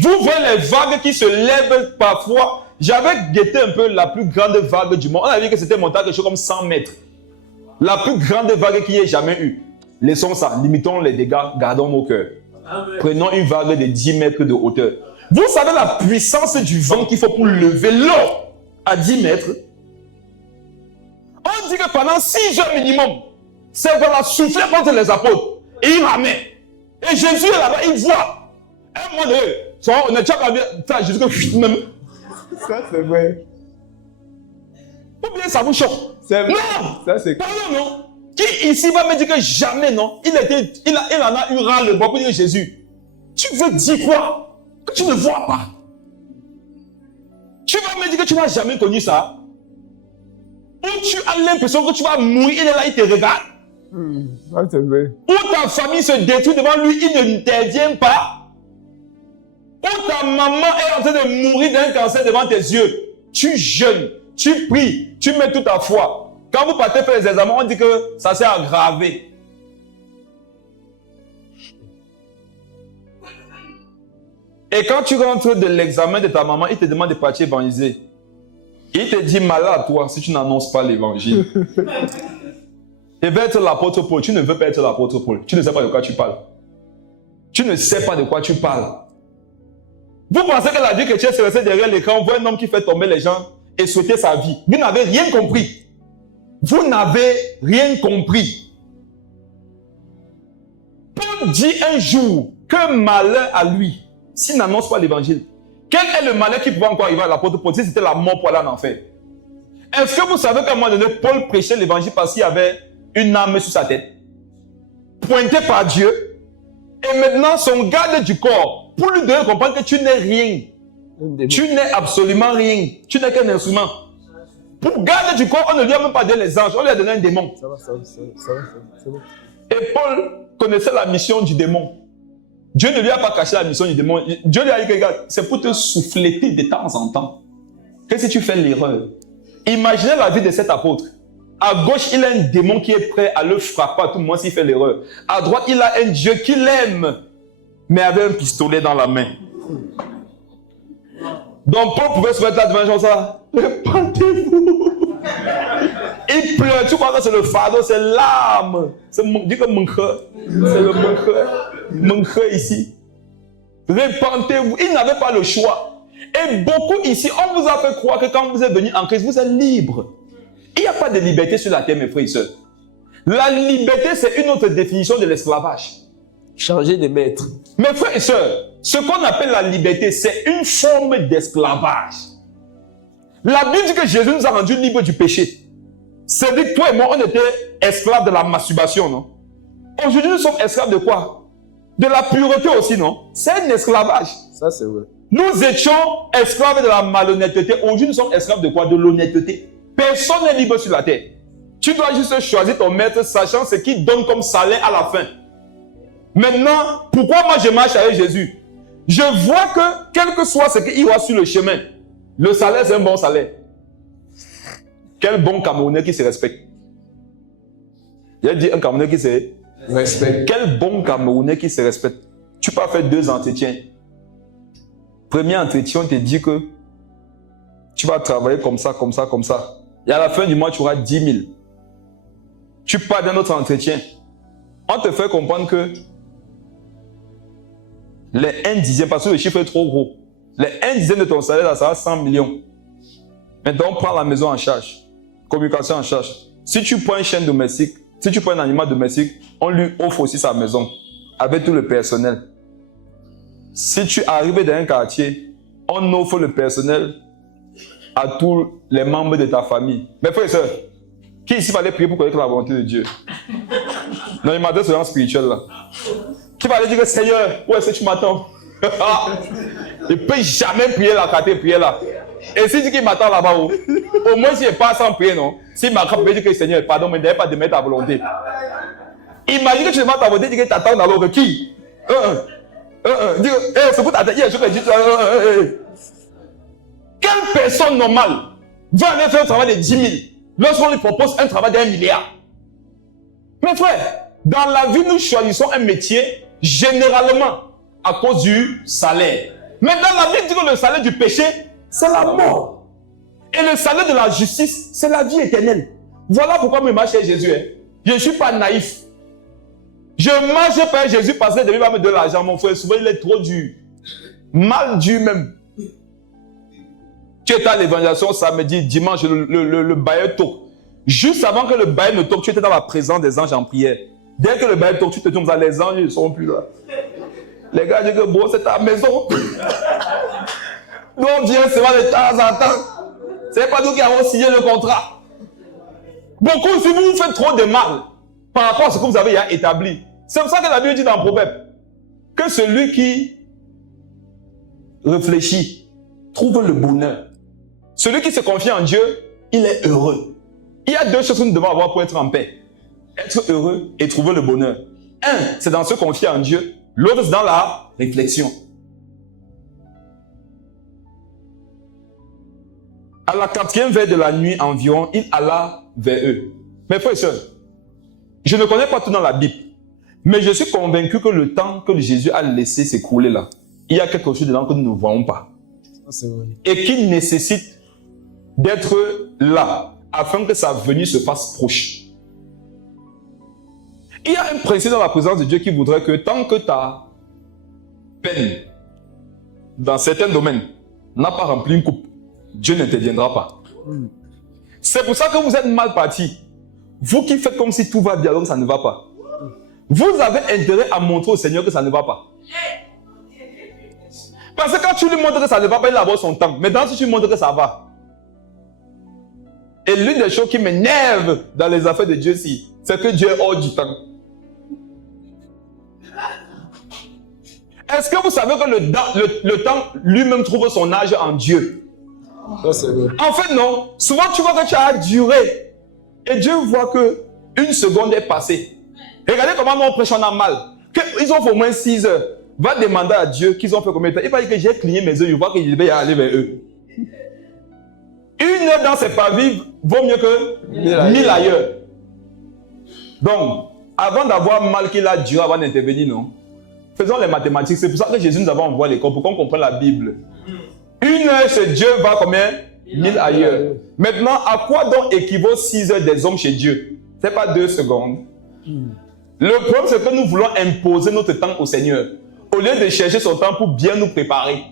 Vous voyez les vagues qui se lèvent parfois. J'avais guetté un peu la plus grande vague du monde. On a vu que c'était monté à quelque chose comme 100 mètres. La plus grande vague qu'il y ait jamais eu. Laissons ça, limitons les dégâts, gardons nos cœurs. Prenons une vague de 10 mètres de hauteur. Vous savez la puissance du vent qu'il faut pour lever l'eau à 10 mètres? On dit que pendant 6 heures minimum, c'est voilà souffler contre les apôtres. Et il ramène. Et Jésus est là-bas, il voit. Un moment donné, on est déjà pas Jésus que même. Ça, c'est vrai. Ou bien ça vous choque? C'est vrai. Non! Ça, c'est... Pardon, non? Qui ici va me dire que jamais, non? Il en a eu ras le bras pour dire Jésus. Tu veux dire quoi? Que tu ne vois pas. Tu vas me dire que tu n'as jamais connu ça? Ou tu as l'impression que tu vas mourir, il est là, il te regarde? Ça, c'est vrai. Ou ta famille se détruit devant lui, il n'intervient pas? Ou ta maman est en train de mourir d'un cancer devant tes yeux? Tu jeûnes, tu pries, tu mets toute ta foi. Quand vous partez faire les examens, on dit que ça s'est aggravé. Et quand tu rentres de l'examen de ta maman, il te demande de partir évangéliser. Il te dit malade toi si tu n'annonces pas l'évangile. Il veut être l'apôtre Paul. Tu ne veux pas être l'apôtre Paul. Tu ne sais pas de quoi tu parles. Tu ne sais pas de quoi tu parles. Vous pensez que la vie chrétienne se restait derrière l'écran, on voit un homme qui fait tomber les gens et souhaiter sa vie. Vous n'avez rien compris. Vous n'avez rien compris. Paul dit un jour que malheur à lui s'il n'annonce pas l'évangile. Quel est le malheur qui pouvait encore arriver à l'apôtre Paul si c'était la mort pour aller en enfer? Est-ce que vous savez qu'à un moment donné, Paul prêchait l'évangile parce qu'il y avait une âme sur sa tête, pointée par Dieu, et maintenant son garde du corps, pour lui donner comprendre que tu n'es rien. Tu n'es absolument rien. Tu n'es qu'un instrument. Pour garder du corps, on ne lui a même pas donné les anges, on lui a donné un démon. Ça va. Et Paul connaissait la mission du démon. Dieu ne lui a pas caché la mission du démon. Dieu lui a dit que regarde, c'est pour te souffleter de temps en temps. Que si tu fais l'erreur. Imaginez la vie de cet apôtre. À gauche, il a un démon qui est prêt à le frapper à tout moment s'il fait l'erreur. À droite, il a un Dieu qui l'aime, mais avec un pistolet dans la main. Donc Paul pouvait se mettre là devant ça. Répentez-vous. Il pleure. Tu crois que c'est le fardeau, c'est l'âme. Dis que mon cœur. C'est le mon cœur ici. Répentez-vous. Il n'avait pas le choix. Et beaucoup ici, on vous a fait croire que quand vous êtes venu en Christ, vous êtes libre. Il n'y a pas de liberté sur la terre, mes frères et sœurs. La liberté, c'est une autre définition de l'esclavage. Changer de maître. Mes frères et sœurs, ce qu'on appelle la liberté, c'est une forme d'esclavage. La Bible dit que Jésus nous a rendus libres du péché. C'est-à-dire que toi et moi, on était esclaves de la masturbation, non? Aujourd'hui, nous sommes esclaves de quoi? De la pureté aussi, non? C'est un esclavage. Ça, c'est vrai. Nous étions esclaves de la malhonnêteté. Aujourd'hui, nous sommes esclaves de quoi? De l'honnêteté. Personne n'est libre sur la terre. Tu dois juste choisir ton maître, sachant ce qu'il donne comme salaire à la fin. Maintenant, pourquoi moi je marche avec Jésus? Je vois que, quel que soit ce qu'il y a sur le chemin, le salaire, c'est un bon salaire. Quel bon Camerounais qui se respecte. J'ai dit un Camerounais qui se respecte. Quel bon Camerounais qui se respecte. Tu peux faire 2 entretiens. Premier entretien, on te dit que tu vas travailler comme ça, comme ça, comme ça. Et à la fin du mois, tu auras 10 000. Tu pars d'un autre entretien. on te fait comprendre que les 1 dixième, parce que le chiffre est trop gros, les 1 dixième de ton salaire, ça va 100 millions. Maintenant, on prend la maison en charge, communication en charge. Si tu prends une chaîne domestique, si tu prends un animal domestique, on lui offre aussi sa maison, avec tout le personnel. Si tu arrives dans un quartier, on offre le personnel à tous les membres de ta famille. Mes frères et sœurs, qui ici va aller prier pour connaître la volonté de Dieu? Non, il m'adresse au genre spirituel là. Qui va aller dire, Seigneur, où est-ce que tu m'attends? Il ne peut jamais prier la carte prière là. Et s'il dit qu'il m'attend là-bas, au moins s'il n'est pas sans prier, non? S'il m'attend, il peut dire que Seigneur, pardon, mais il n'est pas de mettre ta volonté. Imagine que tu demandes ta volonté, dis que tu attends d'abord qui? Dis que, c'est pour t'attendre, je te dis, quelle personne normale va aller faire un travail de 10 000 lorsqu'on lui propose un travail d'1 milliard? Mes frères, dans la vie, nous choisissons un métier généralement à cause du salaire. Mais dans la Bible, dit que le salaire du péché, c'est la mort. Et le salaire de la justice, c'est la vie éternelle. Voilà pourquoi je marche chez Jésus. Je ne suis pas naïf. Je marche pas Jésus parce que Dieu va me donner de l'argent. Mon frère, souvent il est trop dur. Mal dur même. Tu étais à l'évangélisation samedi, dimanche, le bailleur toque. Juste avant que le bailleur ne toque, tu étais dans la présence des anges en prière. Dès que le bailleur toque, tu te tournes, les anges ne sont plus là. Les gars disent que bon, c'est ta maison. Nous on vient seulement de temps en temps. C'est pas nous qui avons signé le contrat. Beaucoup, si vous vous faites trop de mal par rapport à ce que vous avez établi, c'est pour ça que la Bible dit dans le Proverbe que celui qui réfléchit trouve le bonheur. Celui qui se confie en Dieu, il est heureux. Il y a 2 choses que nous devons avoir pour être en paix. Être heureux et trouver le bonheur. Un, c'est dans se confier en Dieu. L'autre, c'est dans la réflexion. À la 4e veille de la nuit environ, il alla vers eux. Mes frères et sœurs, je ne connais pas tout dans la Bible, mais je suis convaincu que le temps que Jésus a laissé s'écouler là, il y a quelque chose dedans que nous ne voyons pas. Et qui nécessite d'être là, afin que sa venue se fasse proche. Il y a un principe dans la présence de Dieu qui voudrait que tant que ta peine, dans certains domaines, n'a pas rempli une coupe, Dieu n'interviendra pas. C'est pour ça que vous êtes mal parti. Vous qui faites comme si tout va bien, donc ça ne va pas. Vous avez intérêt à montrer au Seigneur que ça ne va pas. Parce que quand tu lui montres que ça ne va pas, il va avoir son temps. Maintenant, si tu lui montres que ça va. Et l'une des choses qui m'énerve dans les affaires de Dieu, c'est que Dieu est hors du temps. Est-ce que vous savez que le temps lui-même trouve son âge en Dieu? Ça, c'est vrai. En fait, non. Souvent, tu vois que tu as duré. Et Dieu voit que une seconde est passée. Regardez comment nous on prêche, on a mal. Ils ont fait au moins 6 heures. Va demander à Dieu qu'ils ont fait combien de temps. Il va dire que j'ai cligné mes yeux, je vois qu'il va y aller vers eux. 1 heure dans ses pavis vaut mieux que 1000 ailleurs. Donc, avant d'avoir mal qu'il a duré avant d'intervenir, non? Faisons les mathématiques. C'est pour ça que Jésus nous a envoyé à l'école, pour qu'on comprenne la Bible. 1 heure chez Dieu va combien? 1000 ailleurs. Maintenant, à quoi donc équivaut 6 heures des hommes chez Dieu? Ce n'est pas 2 secondes. Le problème, c'est que nous voulons imposer notre temps au Seigneur, au lieu de chercher son temps pour bien nous préparer.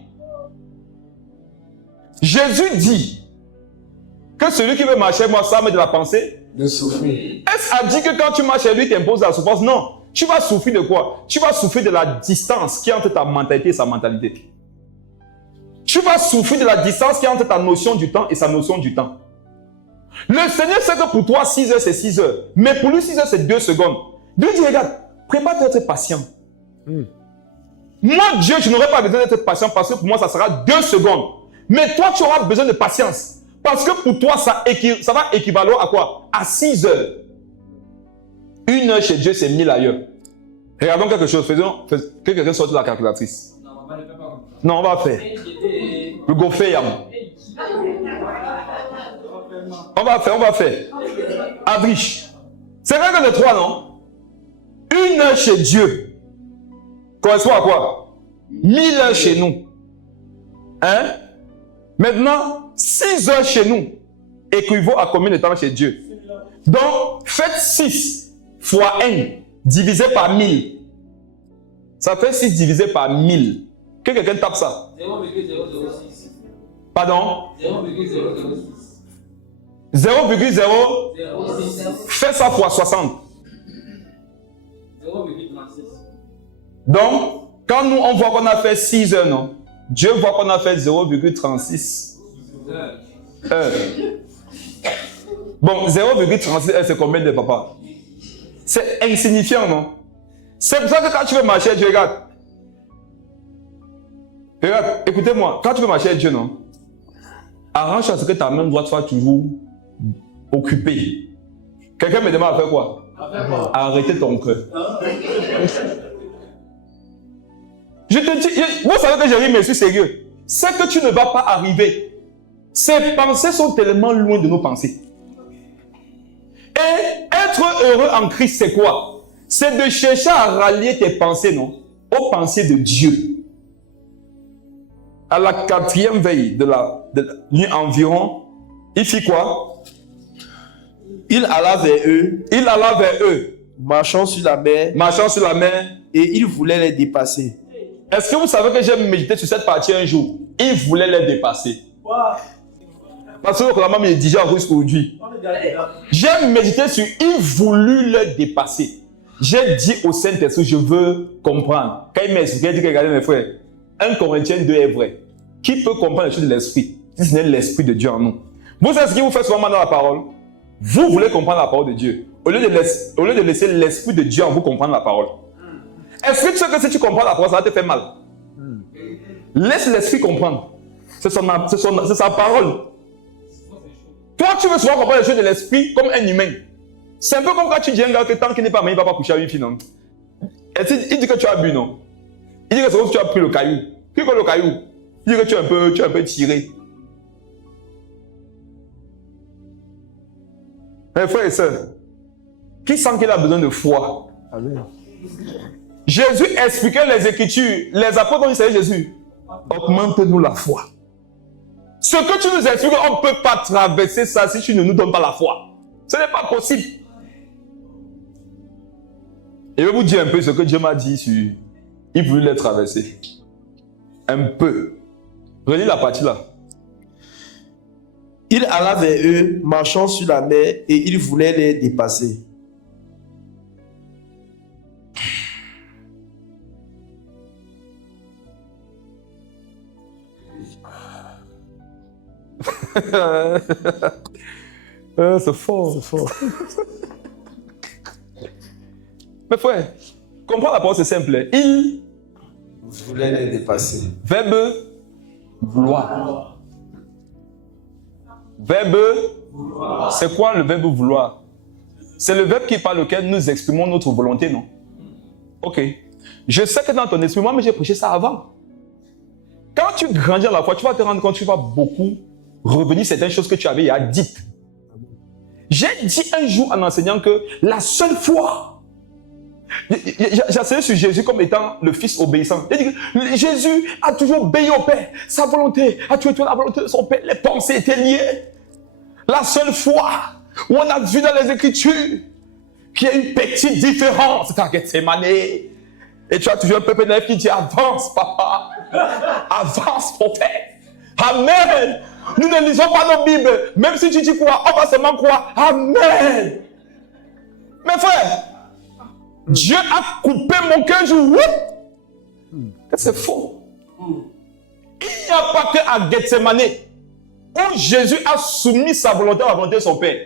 Jésus dit que celui qui veut marcher avec moi, ça met de la pensée De souffrir. Est-ce a dit que quand tu marches chez lui, tu imposes la souffrance? Non. Tu vas souffrir de quoi? Tu vas souffrir de la distance qui est entre ta mentalité et sa mentalité. Tu vas souffrir de la distance qui est entre ta notion du temps et sa notion du temps. Le Seigneur sait que pour toi, 6 heures, c'est 6 heures. Mais pour lui, 6 heures, c'est 2 secondes. Dieu dit, regarde, prépare-toi à être patient. Moi, Dieu, je n'aurai pas besoin d'être patient parce que pour moi, ça sera 2 secondes. Mais toi, tu auras besoin de patience. Parce que pour toi, ça va équivaloir à quoi? À 6 heures. 1 heure chez Dieu, c'est 1000 ailleurs. Regardons quelque chose. Faisons que quelqu'un sorte la calculatrice. Non, on va faire. Le go fait, Yam. On va faire. Adrich. C'est vrai que les 3, non? 1 heure chez Dieu correspond à quoi? 1000 heures chez nous. Hein? Maintenant, 6 heures chez nous équivaut à combien de temps chez Dieu? Donc, faites 6 fois 1. divisé par 1000. Ça fait 6 divisé par 1000. Que quelqu'un tape ça. 0,006. Pardon? 0,006. 0,0. 0,06. Fais ça fois 60. 0,36. Donc, quand nous, on voit qu'on a fait 6 heures, non? Dieu voit qu'on a fait 0,36 heures. Bon, 0,36 heures, c'est combien de papa? C'est insignifiant, non? C'est pour ça que quand tu veux marcher, Dieu regarde. Regarde, écoutez-moi, quand tu veux marcher avec Dieu, non? Arrange à ce que ta main droite soit toujours occupée. Quelqu'un me demande à faire quoi? Arrêter ton cœur. Je te dis, vous savez que j'ai ri, mais je suis sérieux. C'est que tu ne vas pas arriver. Ces pensées sont tellement loin de nos pensées. Et être heureux en Christ, c'est quoi? C'est de chercher à rallier tes pensées, non? Aux pensées de Dieu. À la 4e veille de la nuit environ, il fit quoi? Il alla vers eux, Il alla vers eux, marchant sur la mer, marchant sur la mer. et il voulait les dépasser. Est-ce que vous savez que j'ai médité sur cette partie un jour? Il voulait les dépasser. Parce que le maman me dit déjà aujourd'hui. J'ai médité sur il voulut les dépasser. J'ai dit au Saint-Esprit, je veux comprendre. Quand il m'a expliqué, il dit que regardez mes frères, 1 Corinthiens 2 est vrai. Qui peut comprendre les choses de l'Esprit si ce n'est l'Esprit de Dieu en nous? Vous savez ce qui vous fait souvent mal dans la parole? Vous voulez comprendre la parole de Dieu. Au lieu de laisser l'Esprit de Dieu en vous comprendre la parole. Est-ce que tu sais que si tu comprends la parole, ça va te faire mal? Laisse l'Esprit comprendre. C'est sa parole. Toi, tu veux souvent comprendre les choses de l'Esprit comme un humain. C'est un peu comme quand tu dis à un gars que tant qu'il n'est pas marié, il ne va pas coucher avec une fille, non? Et il dit que tu as bu, non? Il dit que c'est comme si tu as pris le caillou. Puis que le caillou, il dit que tu es un peu tiré. Mes frères et sœurs, qui sent qu'il a besoin de foi? Amen. Jésus expliquait les Écritures. Les apôtres ont dit, c'est Jésus. Augmente-nous la foi. Ce que tu nous expliques, on ne peut pas traverser ça si tu ne nous donnes pas la foi. Ce n'est pas possible. Et je vais vous dire un peu ce que Dieu m'a dit sur... Il voulait les traverser. Un peu. Relis la partie là. Il alla vers eux, marchant sur la mer, et il voulait les dépasser. C'est fort, c'est fort. Mais frère, comprends la parole, c'est simple. Il Voulait les dépasser. verbe vouloir. Verbe, c'est quoi le verbe vouloir? C'est le verbe par lequel nous exprimons notre volonté, non? Ok. Je sais que dans ton esprit, moi, mais j'ai prêché ça avant. Quand tu grandis dans la foi, tu vas te rendre compte que tu vas beaucoup revenir certaines choses que tu avais dites. J'ai dit un jour en enseignant que la seule foi, j'ai enseigné sur Jésus comme étant le fils obéissant. J'ai dit que Jésus a toujours obéi au Père. Sa volonté a toujours la volonté de son Père. Les pensées étaient liées. La seule foi où on a vu dans les Écritures qu'il y a une petite différence, c'est à Gethsemane. Et tu as toujours un peuple naïf qui dit avance, papa. Avance, prophète. Amen. Nous ne lisons pas nos Bibles. Même si tu dis quoi, on va seulement croire. Amen. Mes frères, Dieu a coupé mon cœur. C'est faux. Il n'y a pas qu'à Gethsemane où Jésus a soumis sa volonté à la volonté de son Père.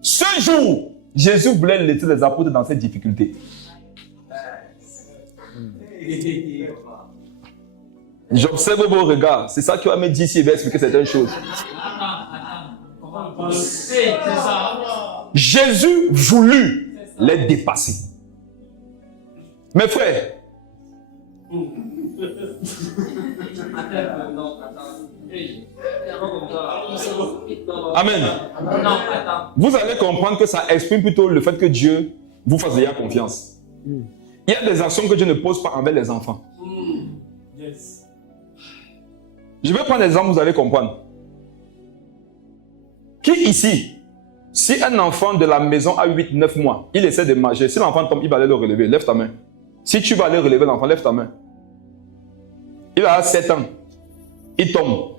Ce jour, Jésus voulait laisser les apôtres dans cette difficulté. J'observe vos regards. C'est ça qui va me dire s'il va expliquer certaines choses. Jésus voulut les dépasser. Mes frères, Amen. Vous allez comprendre que ça exprime plutôt le fait que Dieu vous fasse déjà confiance. Il y a des actions que Dieu ne pose pas envers les enfants. Je vais prendre l'exemple, vous allez comprendre. Qui ici Si un enfant de la maison a 8-9 mois, il essaie de marcher. Si l'enfant tombe, il va aller le relever. Lève ta main. Si tu vas aller relever l'enfant, lève ta main. Il a 7 ans. Il tombe.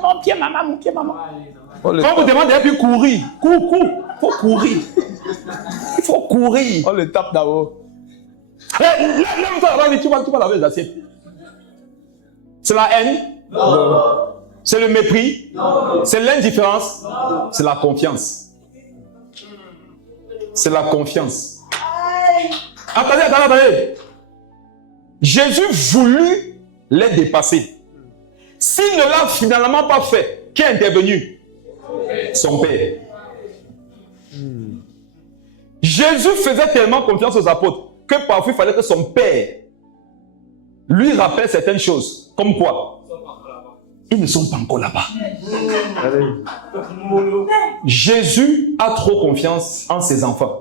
Mon pied, maman, mon pied, maman. On le, Quand vous demandez, puis courir. Cours. Il faut courir. Il faut courir. on le tape d'abord. Lève-toi, tu vas laver les assiettes. C'est la haine? Non. C'est le mépris? C'est l'indifférence? C'est la confiance. C'est la confiance. Attendez. Jésus voulut les dépasser. S'il ne l'a finalement pas fait, qui est intervenu? Son Père. Jésus faisait tellement confiance aux apôtres que parfois il fallait que son Père lui rappelle certaines choses. Comme quoi? Ils ne sont pas encore là-bas. Jésus a trop confiance en ses enfants.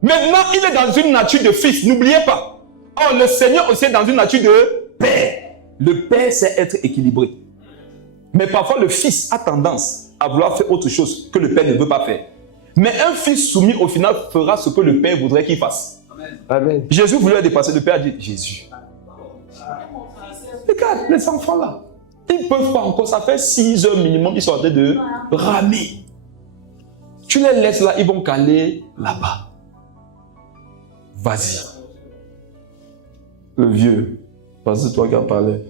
Maintenant, il est dans une nature de fils. N'oubliez pas. Oh, le Seigneur aussi est dans une nature de Père. Le Père, c'est être équilibré. Mais parfois, le Fils a tendance à vouloir faire autre chose que le Père ne veut pas faire. Mais un fils soumis, au final, fera ce que le Père voudrait qu'il fasse. Amen. Jésus voulait dépasser. Le Père a dit, Jésus. Regarde, les enfants là. Ils ne peuvent pas encore. Ça fait 6 heures minimum. Ils sont en train de ramer. Tu les laisses là, ils vont caler là-bas. Vas-y. Le vieux. Vas-y, toi qui en parlais.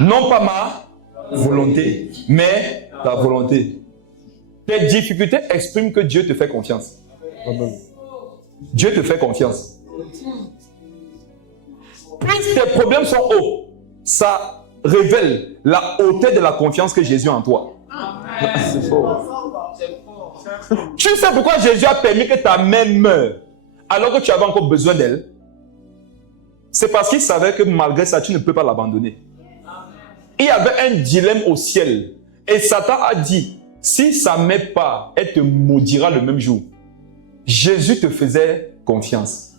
Non pas ma volonté, mais ta volonté. Tes difficultés expriment que Dieu te fait confiance. Amen. Dieu te fait confiance. Plus tes problèmes sont hauts, ça révèle la hauteur de la confiance que Jésus a en toi. C'est fort. Tu sais pourquoi Jésus a permis que ta mère meure alors que tu avais encore besoin d'elle? C'est parce qu'il savait que malgré ça, tu ne peux pas l'abandonner. Il y avait un dilemme au ciel. Et Satan a dit, si sa mère part, elle te maudira le même jour. Jésus te faisait confiance.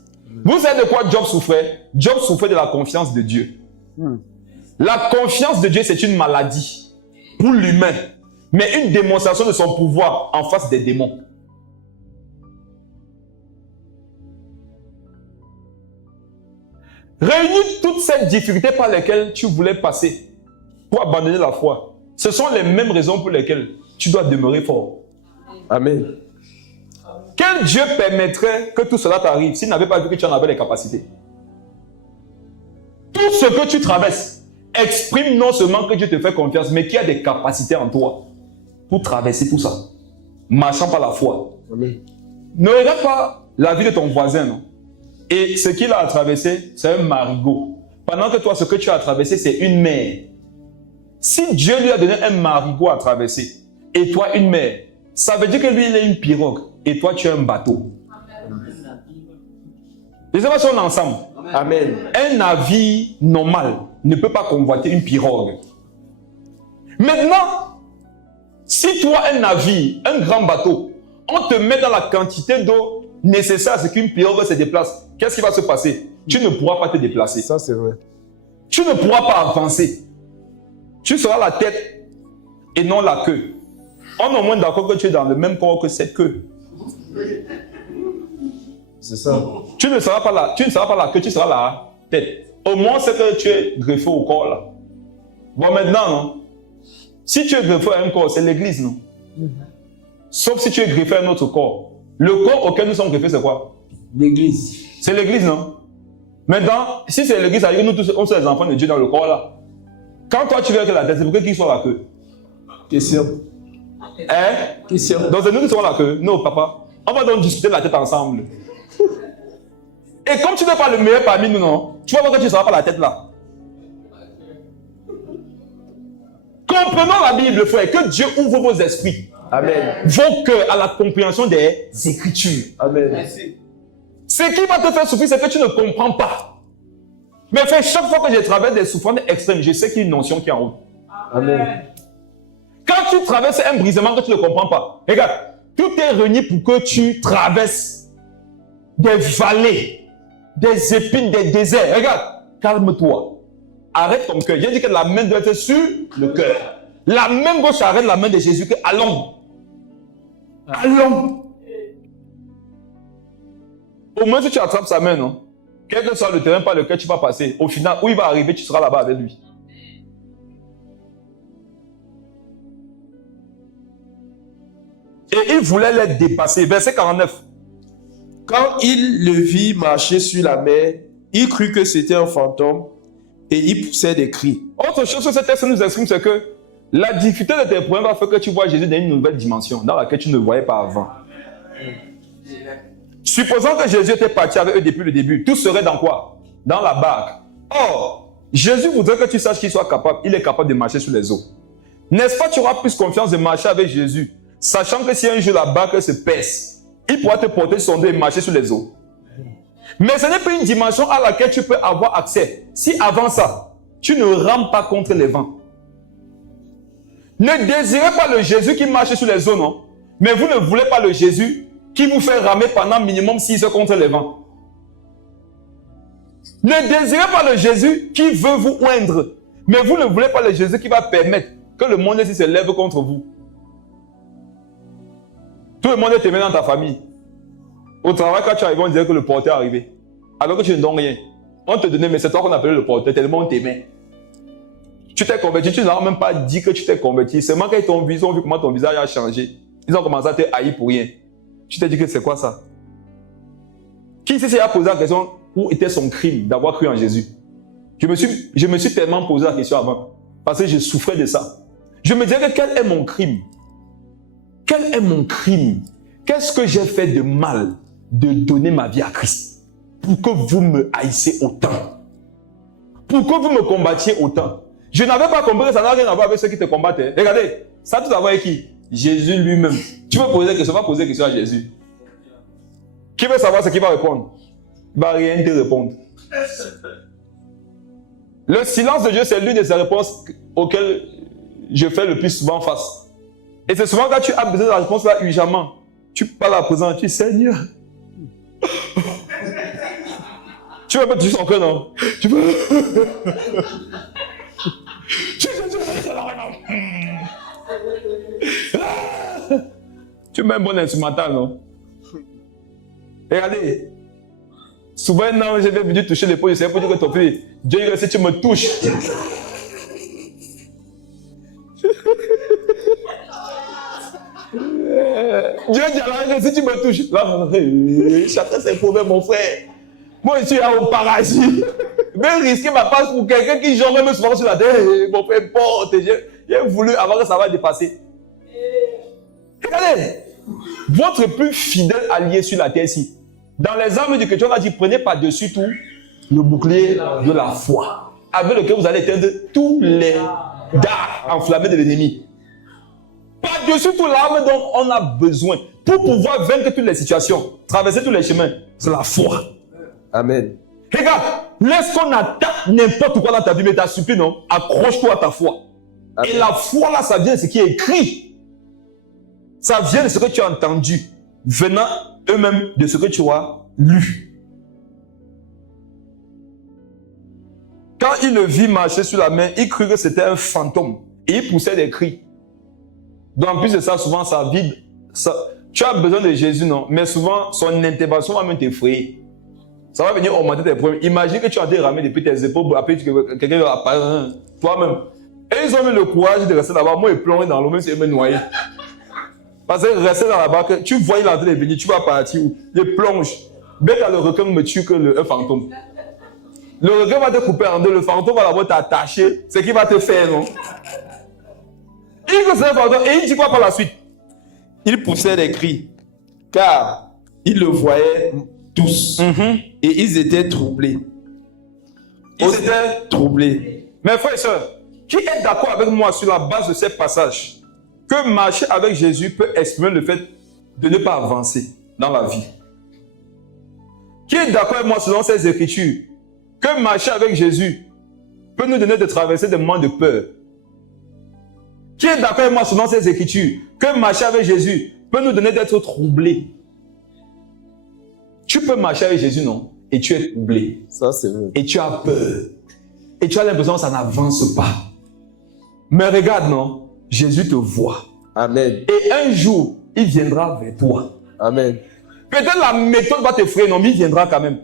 Vous savez de quoi Job souffrait? Job souffrait de la confiance de Dieu. La confiance de Dieu, c'est une maladie pour l'humain, mais une démonstration de son pouvoir en face des démons. Réunis toutes ces difficultés par lesquelles tu voulais passer pour abandonner la foi. Ce sont les mêmes raisons pour lesquelles tu dois demeurer fort. Amen. Quel Dieu permettrait que tout cela t'arrive s'il n'avait pas vu que tu en avais les capacités? Tout ce que tu traverses exprime non seulement que Dieu te fait confiance, mais qu'il y a des capacités en toi pour traverser tout ça, marchant par la foi. Amen. Ne regarde pas la vie de ton voisin, non? Et ce qu'il a à traverser, c'est un marigot. Pendant que toi, ce que tu as à traverser, c'est une mer. Si Dieu lui a donné un marigot à traverser, et toi une mer, ça veut dire que lui, il est une pirogue, et toi, tu es un bateau. Les hommes sont ensemble. Amen. Un navire normal ne peut pas convoiter une pirogue. Maintenant, si toi, un navire, un grand bateau, on te met dans la quantité d'eau nécessaire à ce qu'une pirogue se déplace, qu'est-ce qui va se passer? Tu ne pourras pas te déplacer. Ça, c'est vrai. Tu ne pourras pas avancer. Tu seras la tête et non la queue. On est au moins d'accord que tu es dans le même corps que cette queue. C'est ça. Tu ne seras pas la queue, tu seras la tête. Au moins, c'est que tu es greffé au corps là. Bon, maintenant, non? Si tu es greffé à un corps, c'est l'église, non? Sauf si tu es greffé à un autre corps. Le corps auquel nous sommes greffés, c'est quoi? L'église. C'est l'église, non? Maintenant, si c'est l'église, ça veut dire que nous tous, on sommes les enfants de Dieu dans le corps là. Quand toi tu veux que la tête, c'est pour qu'il soit la queue. Question. Hein? Question. Donc c'est nous qui serons la queue. Non, papa. On va donc discuter de la tête ensemble. Et comme tu n'es pas le meilleur parmi nous, non? Tu vas voir que tu ne seras pas la tête là. Comprenons la Bible, frère. Que Dieu ouvre vos esprits. Amen. Vos cœurs à la compréhension des Écritures. Amen. Ce qui va te faire souffrir, c'est que tu ne comprends pas. Mais frère, chaque fois que je traverse des souffrances extrêmes, je sais qu'il y a une notion qui est en route. Amen. Quand tu traverses un brisement que tu ne comprends pas, regarde, tout est réuni pour que tu traverses des vallées, des épines, des déserts. Regarde, calme-toi. Arrête ton cœur. J'ai dit que la main doit être sur le cœur. La main gauche arrête la main de Jésus. Que allons. Allons. Au moins, si tu attrapes sa main, non? Quel que soit le terrain par lequel tu vas passer, au final, où il va arriver, tu seras là-bas avec lui. Et il voulait les dépasser. Verset 49. Quand il le vit marcher sur la mer, il crut que c'était un fantôme et il poussait des cris. Autre chose que ce texte nous exprime, c'est que la difficulté de tes problèmes va faire que tu vois Jésus dans une nouvelle dimension dans laquelle tu ne voyais pas avant. Supposons que Jésus était parti avec eux depuis le début, tout serait dans quoi? Dans la barque. Or, Jésus voudrait que tu saches qu'il soit capable, il est capable de marcher sur les eaux. N'est-ce pas, tu auras plus confiance de marcher avec Jésus, sachant que si un jour la barque se pèse, il pourra te porter sur son dos et marcher sur les eaux. Mais ce n'est pas une dimension à laquelle tu peux avoir accès. Si avant ça, tu ne rames pas contre les vents. Ne désirez pas le Jésus qui marche sur les eaux, non? Mais vous ne voulez pas le Jésus qui vous fait ramer pendant minimum 6 heures contre les vents. Ne désirez pas le Jésus qui veut vous oindre. Mais vous ne voulez pas le Jésus qui va permettre que le monde ici se lève contre vous. Tout le monde est aimé dans ta famille. Au travail, quand tu arrives, on dirait que le porteur est arrivé. Alors que tu ne donnes rien. On te donnait, mais c'est toi qu'on appelait le porteur, tellement on t'aimait. Tu t'es converti, tu n'as même pas dit que tu t'es converti. Seulement quand ils t'ont vu, ils ont vu comment ton visage a changé. Ils ont commencé à te haïr pour rien. Tu t'es dit que c'est quoi ça? Qui ici s'est posé la question où était son crime d'avoir cru en Jésus? Je me suis tellement posé la question avant. Parce que je souffrais de ça. Je me disais que quel est mon crime? Quel est mon crime? Qu'est-ce que j'ai fait de mal de donner ma vie à Christ? Pour que vous me haïssiez autant? Pour que vous me combattiez autant? Je n'avais pas compris que ça n'a rien à voir avec ceux qui te combattent. Regardez, ça a tout à voir avec qui? Jésus lui-même. Tu veux poser des questions, va poser des questions à Jésus. Qui veut savoir ce qu'il va répondre? Il ne va rien te répondre. Le silence de Dieu, c'est l'une de ces réponses auxquelles je fais le plus souvent face. Et c'est souvent quand tu as besoin de la réponse là, urgemment, tu parles à la présence, tu dis Seigneur. Tu vas pas toucher son cœur, non? Tu peux. Tu mets un bon instrumental, non? Regardez. Souvent, non, je vais venir toucher l'épaule, je sais pas dire que ton fils, Dieu, il si tu me touches. Dieu dit alors, si tu me touches, là, chacun ses problèmes, mon frère. Moi, je suis au paradis. Mais risquer ma passe pour quelqu'un qui jongle me souvent sur la tête. Mon frère, porte. J'ai voulu avant que ça va dépasser. Regardez, votre plus fidèle allié sur la terre ici. Dans les armes du chrétien, on a dit prenez par-dessus tout le bouclier de la foi, avec lequel vous allez éteindre tous les dards enflammés de l'ennemi. Par-dessus tout l'arme dont on a besoin pour pouvoir vaincre toutes les situations, traverser tous les chemins, c'est la foi. Amen. Regarde, laisse qu'on attaque n'importe quoi dans ta vie, mais t'as supplie, non? Accroche-toi à ta foi. Amen. Et la foi là, ça vient de ce qui est écrit. Ça vient de ce que tu as entendu, venant eux-mêmes de ce que tu as lu. Quand il le vit marcher sur la mer, il crut que c'était un fantôme. Et il poussait des cris. Donc en plus de ça, souvent ça vide. Tu as besoin de Jésus, non? Mais souvent, son intervention va même t'effrayer. Ça va venir augmenter tes problèmes. Imagine que tu as dérramé depuis tes épaules, après quelqu'un va apparaître toi-même. Et ils ont eu le courage de rester là-bas. Moi, ils plongent dans l'eau, même si ils me noyaient. Parce que rester dans la barque, tu vois, il est en train de venir, tu vas partir où? Il plonge. Bien que le requin me tue que un fantôme. Le requin va te couper en deux, le fantôme va d'abord t'attacher. C'est ce qu'il va te faire, non? Il dit que c'est un fantôme. Et il dit quoi par la suite? Il poussait des cris, car ils le voyaient tous. Et ils étaient troublés. Ils étaient troublés. Mes frères et sœurs, qui est d'accord avec moi sur la base de ces passages que marcher avec Jésus peut exprimer le fait de ne pas avancer dans la vie? Qui est d'accord avec moi selon ces écritures que marcher avec Jésus peut nous donner de traverser des moments de peur? Qui est d'accord avec moi selon ces écritures que marcher avec Jésus peut nous donner d'être troublés? Tu peux marcher avec Jésus, non? Et tu es troublé. Ça, c'est vrai. Et tu as peur. Et tu as l'impression que ça n'avance pas. Mais regarde, non? Jésus te voit. Amen. Et un jour, il viendra vers toi. Amen. Peut-être la méthode va te frayer, non, mais il viendra quand même.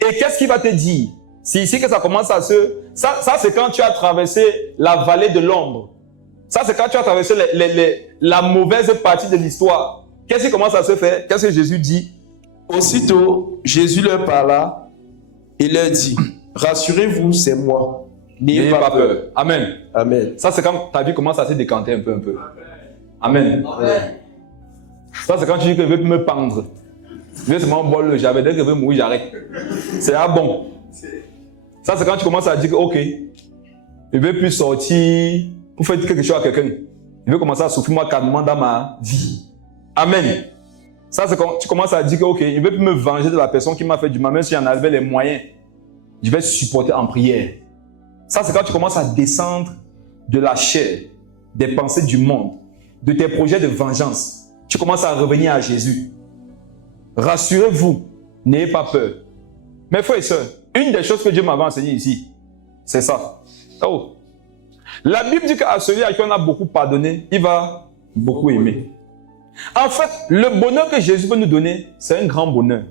Et qu'est-ce qu'il va te dire? C'est ici que ça commence à se... Ça c'est quand tu as traversé la vallée de l'ombre. Ça, c'est quand tu as traversé la mauvaise partie de l'histoire. Qu'est-ce qui commence à se faire? Qu'est-ce que Jésus dit? Aussitôt, Jésus leur parla et leur dit, rassurez-vous, c'est moi. N'ayez pas peur. Amen. Amen. Ça, c'est quand ta vie commence à se décanter un peu. Amen. Amen. Ça, c'est quand tu dis que je veux me pendre. Je veux seulement boire le j'avais dès que je veux mourir, j'arrête. C'est là bon. Ça, c'est quand tu commences à dire que, ok, je ne veux plus sortir pour faire quelque chose à quelqu'un. Je veux commencer à souffrir moi calmement dans ma vie. Amen. Ça, c'est quand tu commences à dire que, ok, je ne veux plus me venger de la personne qui m'a fait du mal, même si j'en avais les moyens. Je vais supporter en prière. Ça, c'est quand tu commences à descendre de la chair, des pensées du monde, de tes projets de vengeance. Tu commences à revenir à Jésus. Rassurez-vous, n'ayez pas peur. Mes frères et sœurs, une des choses que Dieu m'avait enseigné ici, c'est ça. Oh. La Bible dit qu'à celui à qui on a beaucoup pardonné, il va beaucoup aimer. En fait, le bonheur que Jésus veut nous donner, c'est un grand bonheur.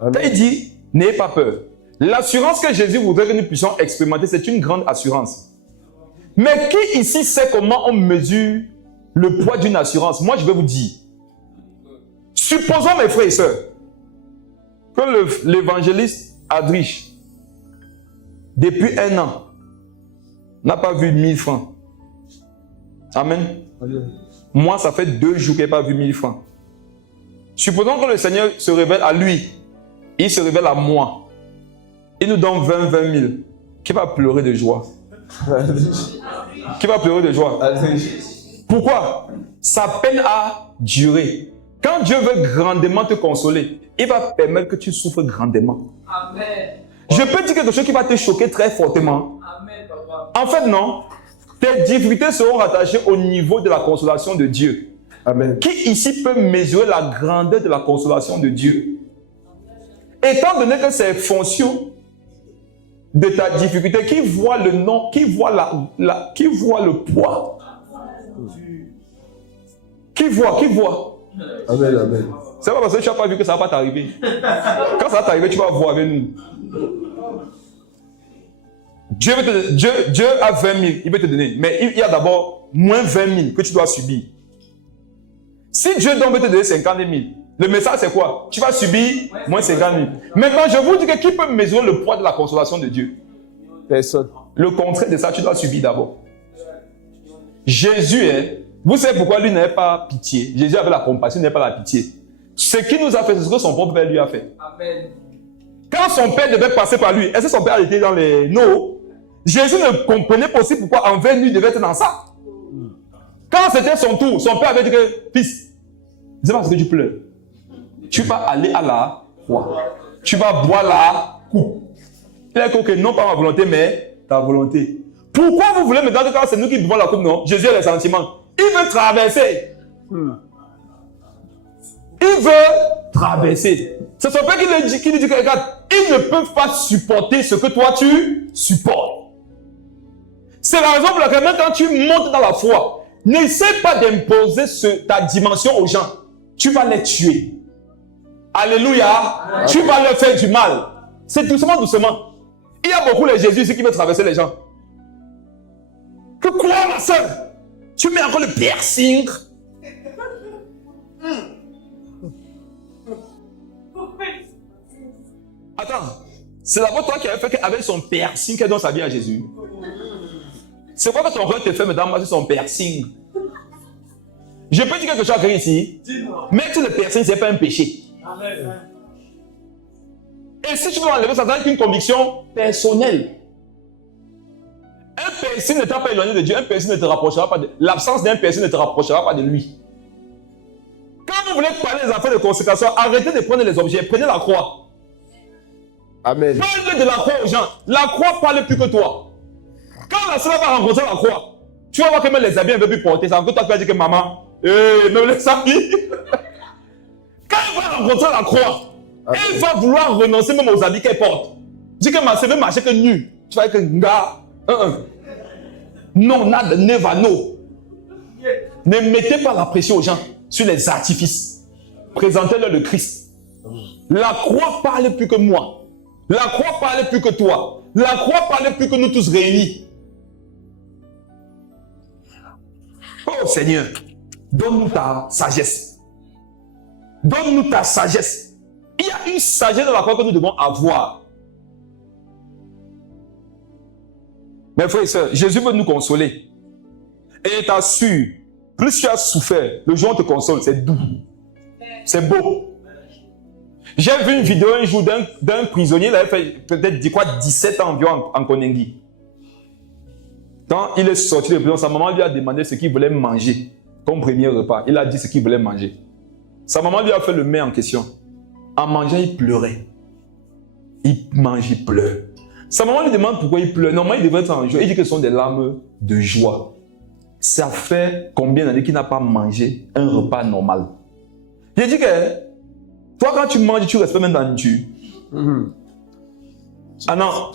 Amen. Il dit, n'ayez pas peur. L'assurance que Jésus voudrait que nous puissions expérimenter, c'est une grande assurance. Mais qui ici sait comment on mesure le poids d'une assurance? Moi, je vais vous dire. Supposons, mes frères et sœurs, que l'évangéliste Adrich, depuis 1 an, n'a pas vu 1000 francs. Amen. Amen. Moi, ça fait 2 jours qu'il n'a pas vu 1000 francs. Supposons que le Seigneur se révèle à lui. Il se révèle à moi. Il nous donne 20 000. Qui va pleurer de joie? Qui va pleurer de joie? Pourquoi? Sa peine a duré. Quand Dieu veut grandement te consoler, il va permettre que tu souffres grandement. Amen. Je peux dire quelque chose qui va te choquer très fortement. Amen, papa. En fait, non. Tes difficultés seront rattachées au niveau de la consolation de Dieu. Amen. Qui ici peut mesurer la grandeur de la consolation de Dieu? Étant donné que c'est fonction de ta difficulté, qui voit le nom, qui voit qui voit le poids? Qui voit? Amen, amen. C'est pas parce que tu n'as pas vu que ça va pas t'arriver. Quand ça va t'arriver, tu vas voir avec nous. Dieu a 20 000, il veut te donner. Mais il y a d'abord moins 20 000 que tu dois subir. Si Dieu donc veut te donner 50 000, le message c'est quoi? Tu vas subir moins 50 000. Maintenant, je vous dis que qui peut mesurer le poids de la consolation de Dieu? Personne. Le contraire de ça, tu dois subir d'abord. Jésus, vous savez pourquoi lui n'avait pas pitié? Jésus avait la compassion, il n'avait pas la pitié. Ce qu'il nous a fait, c'est ce que son propre père lui a fait. Amen. Quand son père devait passer par lui, est-ce que son père était dans les... Non. Jésus ne comprenait pas aussi pourquoi envers lui devait être dans ça. Quand c'était son tour, son père avait dit que, fils, c'est parce que tu pleures. Tu vas aller à la croix. Tu vas boire la coupe. Il a dit que non pas ma volonté, mais ta volonté. Pourquoi vous voulez me dire que c'est nous qui buvons la coupe? Non, Jésus a les sentiments. Il veut traverser. Il veut traverser. C'est son père qui lui dit que regarde, ils ne peuvent pas supporter ce que toi tu supportes. C'est la raison pour laquelle même quand tu montes dans la foi, n'essaie pas d'imposer ta dimension aux gens. Tu vas les tuer. Alléluia. Tu vas leur faire du mal. C'est doucement, doucement. Il y a beaucoup de Jésus ici qui veulent traverser les gens. Que quoi, ma soeur? Tu mets encore le piercing. Attends, c'est d'abord toi qui avais fait qu'avec son piercing qu'elle donne sa vie à Jésus. C'est quoi que ton roi te fait maintenant, moi, c'est son piercing. Je peux dire quelque chose à quelqu'un ici. Mettre le piercing, ce n'est pas un péché. Amen. Et si tu dois enlever ça, c'est une conviction personnelle. Un piercing ne t'a pas éloigné de Dieu, un piercing ne te rapprochera pas de... L'absence d'un piercing ne te rapprochera pas de lui. Quand vous voulez parler des affaires de consécration, arrêtez de prendre les objets, prenez la croix. Amen. Parle de la croix aux gens. La croix parle plus que toi. Quand la sœur va rencontrer la croix, tu vas voir que même les habits ne veulent plus porter. C'est encore toi qui vas dire que maman, même les habits. Quand elle va rencontrer la croix, Elle va vouloir renoncer même aux habits qu'elle porte. Dis que ma sœur veut marcher que nu. Tu vas dire que nga. Non, nada, never, no. Ne mettez pas la pression aux gens sur les artifices. Présentez-leur le Christ. La croix parle plus que moi. La croix parle plus que toi. La croix parle plus que nous tous réunis. Oh Seigneur, donne-nous ta sagesse. Donne-nous ta sagesse. Il y a une sagesse dans la croix que nous devons avoir. Mes frères et sœurs, Jésus veut nous consoler. Et il t'assure, plus tu as souffert, le jour où on te console, c'est doux. C'est beau. J'ai vu une vidéo un jour d'un prisonnier, il avait fait peut-être 17 ans environ en Konengi. Quand il est sorti de prison, sa maman lui a demandé ce qu'il voulait manger comme premier repas. Il a dit ce qu'il voulait manger. Sa maman lui a fait le mets en question. En mangeant, il pleurait. Il mange, il pleure. Sa maman lui demande pourquoi il pleure. Normalement, il devrait être en joie. Il dit que ce sont des larmes de joie. Ça fait combien d'années qu'il n'a pas mangé un repas normal? Il dit que toi, quand tu manges, tu respectes même la nourriture. Ah non,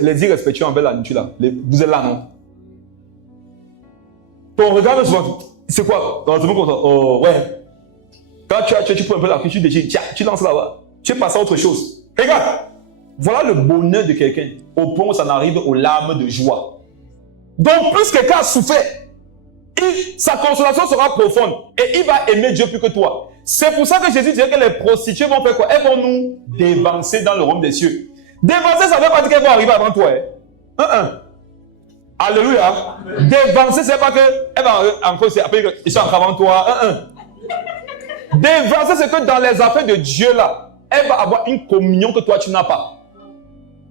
les irrespectueux envers la nourriture là. Vous êtes là, non? Ton regard, c'est quoi? Oh, ouais. Quand tu prends un peu la cuisine, tu lances là-bas. Tu es passé à autre chose. Regarde. Voilà le bonheur de quelqu'un. Au point où ça n'arrive aux larmes de joie. Donc, plus quelqu'un a souffert, sa consolation sera profonde. Et il va aimer Dieu plus que toi. C'est pour ça que Jésus disait que les prostituées vont faire quoi? Elles vont nous dévancer dans le royaume des cieux. Dévancer, ça ne veut pas dire qu'elles vont arriver avant toi. Alléluia. Dévancer, c'est pas que elles vont encore ils sont encore avant toi. Dévancer, c'est que dans les affaires de Dieu là, elle va avoir une communion que toi tu n'as pas.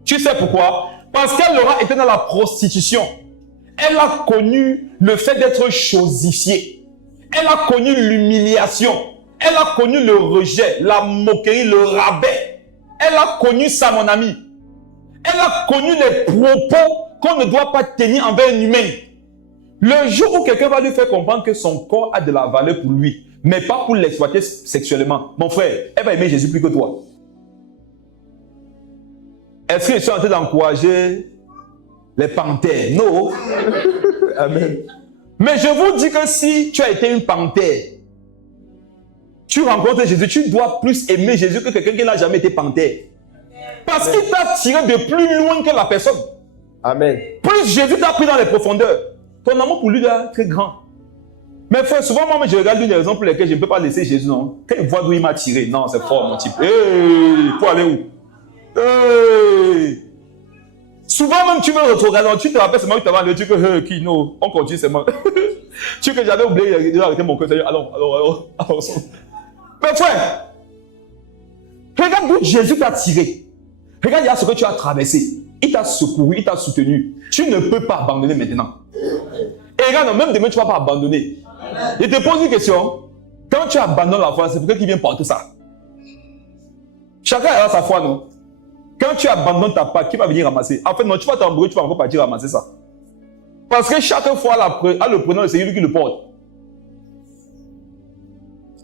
Tu sais pourquoi? Parce qu'elle aura été dans la prostitution. Elle a connu le fait d'être chosifiée. Elle a connu l'humiliation. Elle a connu le rejet, la moquerie, le rabais. Elle a connu ça, mon ami. Elle a connu les propos qu'on ne doit pas tenir envers un humain. Le jour où quelqu'un va lui faire comprendre que son corps a de la valeur pour lui, mais pas pour l'exploiter sexuellement, mon frère, elle va aimer Jésus plus que toi. Est-ce que je suis en train d'encourager les panthères? Non. Amen. Mais je vous dis que si tu as été une panthère, tu rencontres Jésus, tu dois plus aimer Jésus que quelqu'un qui n'a jamais été panthère. Parce qu'il t'a tiré de plus loin que la personne. Amen. Plus Jésus t'a pris dans les profondeurs. Ton amour pour lui est très grand. Mais frère, souvent moi je regarde une des raisons pour lesquelles je ne peux pas laisser Jésus, non. Quand il voit d'où il m'a tiré, non, c'est fort mon type. Hey, pour aller où? Hey. Souvent même tu me retrouves, tu te rappelles seulement que tu avais tu que qui non, on continue seulement. Tu que j'avais oublié d'arrêter mon cœur. Alors. Mais frère, regarde d'où Jésus t'a tiré. Regarde, il y a ce que tu as traversé. Il t'a secouru, il t'a soutenu. Tu ne peux pas abandonner maintenant. Et regarde, même demain, tu ne vas pas abandonner. Je te pose une question. Quand tu abandonnes la foi, c'est pour qui vient porter ça? Chacun a sa foi, non? Quand tu abandonnes ta part, qui va venir ramasser? En fait, non, tu vas t'embrouiller, tu vas encore partir ramasser ça. Parce que chaque fois, à le prenant, c'est lui qui le porte.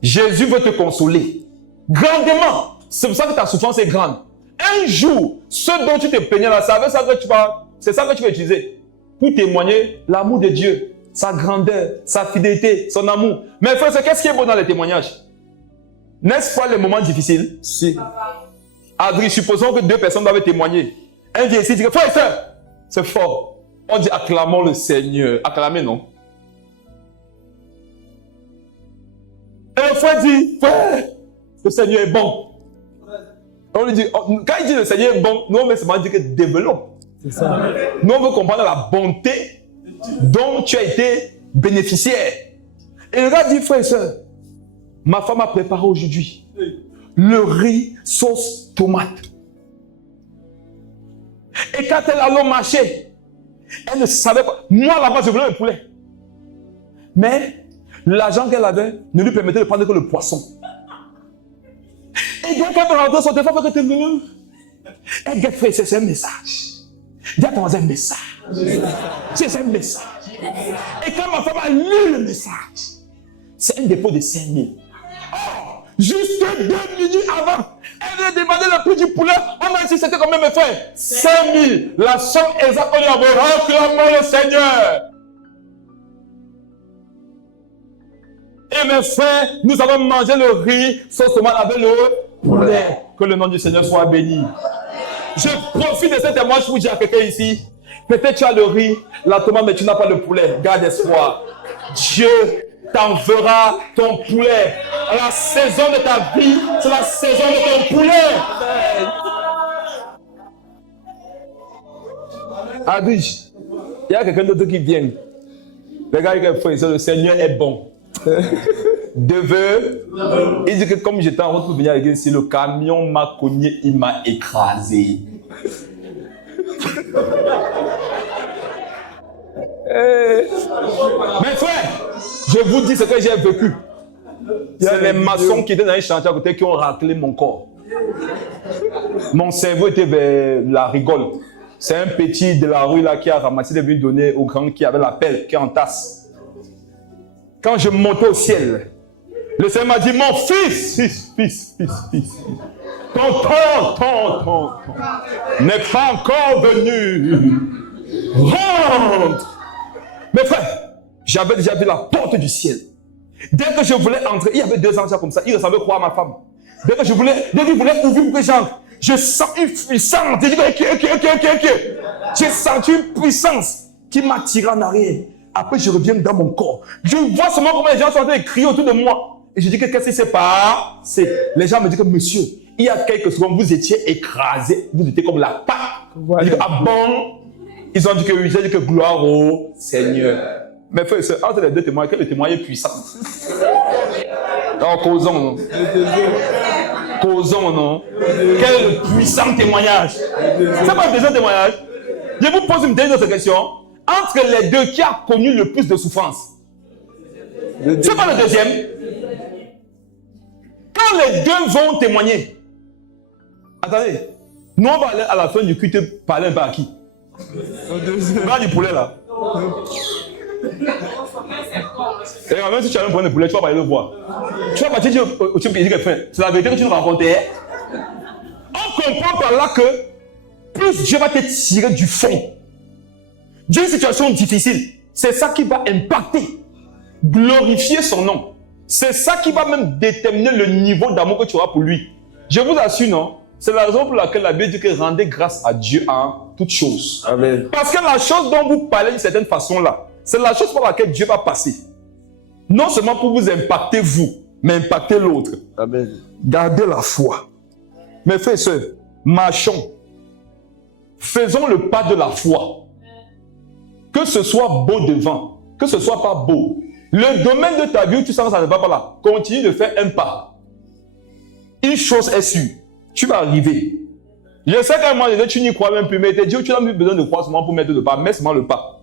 Jésus veut te consoler. Grandement. C'est pour ça que ta souffrance est grande. Un jour, ce dont tu te plaignais là, c'est ça que tu vas utiliser pour témoigner l'amour de Dieu, sa grandeur, sa fidélité, son amour. Mais frère, qu'est-ce qui est beau dans les témoignages? N'est-ce pas les moments difficiles? Si. Adrien, supposons que deux personnes doivent témoigner. Un vient ici et dit, frère et soeur, c'est fort. On dit, acclamons le Seigneur. Acclamez, non? Et le frère dit, frère, le Seigneur est bon. On lui dit, quand il dit le Seigneur est bon, nous on veut seulement dire que développe. C'est ça. Nous on veut comprendre la bonté dont tu as été bénéficiaire. Et le gars dit, frère et soeur, ma femme a préparé aujourd'hui le riz sauce tomate. Et quand elle allait au marché, elle ne savait pas. Moi là-bas, je voulais le poulet. Mais l'argent qu'elle avait ne lui permettait de prendre que le poisson. Et donc, elle va rentrer son téléphone pour que tu es venu. Elle dit, frère, c'est un message. Dis à ton voisin un message. C'est un message. Et quand ma femme a lu le message, c'est un dépôt de 5 000. Oh, Juste 2 minutes avant, elle a demandé le prix du poulet. On a dit c'était combien mes frères? 5 000. La somme exacte, on lui a envoyé. Acclamons le Seigneur. Et mes frères, nous avons mangé le riz, sauce tomate avec le poulet. Que le nom du Seigneur soit béni. Je profite de cet témoignage pour dire à quelqu'un ici, peut-être tu as le riz, la tomate, mais tu n'as pas le poulet. Garde espoir. Dieu t'enverra ton poulet. La saison de ta vie, c'est la saison de ton poulet. Adrige, il y a quelqu'un d'autre qui vient. Regarde, le Seigneur est bon. Il dit que comme j'étais en route pour venir avec ici, le camion m'a cogné, il m'a écrasé. Mes frères, je vous dis ce que j'ai vécu. C'est les maçons qui étaient dans les chantiers à côté qui ont raclé mon corps. Mon cerveau était vers la rigole. C'est un petit de la rue là qui a ramassé des buts donnés au grand qui avait la pelle, qui est en tasse. Quand je montais au ciel, le Seigneur m'a dit, mon fils, fils, ton temps n'est pas encore venu. Rentre. Mes frères, j'avais déjà vu la porte du ciel. Dès que je voulais entrer, il y avait 2 anciens comme ça, il ressemblait quoi à ma femme. Dès qu'il voulait ouvrir pour que j'entre, je sens une puissance. J'ai senti une puissance qui m'a tiré en arrière. Après, je reviens dans mon corps. Je vois seulement comment les gens sont en train de crier autour de moi. Et je dis que qu'est-ce qui s'est passé? Les gens me disent que monsieur, il y a quelques secondes, vous étiez écrasé. Vous étiez comme la pâte. Je dis, ah bon? Ils ont dit que oui. J'ai dit que gloire au Seigneur. Mais frère et soeur, entre les deux témoins, quel est le témoignage puissant? Alors, causons, non? Causons, non? Quel puissant témoignage? C'est pas un deuxième témoignage? Je vous pose une dernière question. Entre les deux, qui a connu le plus de souffrance? C'est pas le deuxième. Quand les deux vont témoigner, attendez, nous on va aller à la fin du culte parler un peu à qui? Regarde du poulet là. Et même si tu as un point de poulet, tu vas pas aller le voir. Tu vas partir dire au type qui dit que c'est la vérité que tu nous racontais. On comprend par là que plus Dieu va te tirer du fond, d'une situation difficile, c'est ça qui va impacter, glorifier son nom. C'est ça qui va même déterminer le niveau d'amour que tu auras pour lui. Je vous assure, non? C'est la raison pour laquelle la Bible dit que rendez grâce à Dieu en toutes choses. Amen. Parce que la chose dont vous parlez d'une certaine façon là, c'est la chose par laquelle Dieu va passer. Non seulement pour vous impacter vous, mais impacter l'autre. Amen. Gardez la foi. Mes frères et sœurs, marchons. Faisons le pas de la foi. Que ce soit beau devant, que ce soit pas beau. Le domaine de ta vie où tu sens que ça ne va pas là, continue de faire un pas. Une chose est sûre, tu vas arriver. Je sais qu'à un moment donné, tu n'y crois même plus, mais Dieu, tu n'as plus besoin de croire seulement pour mettre le pas, mets seulement le pas.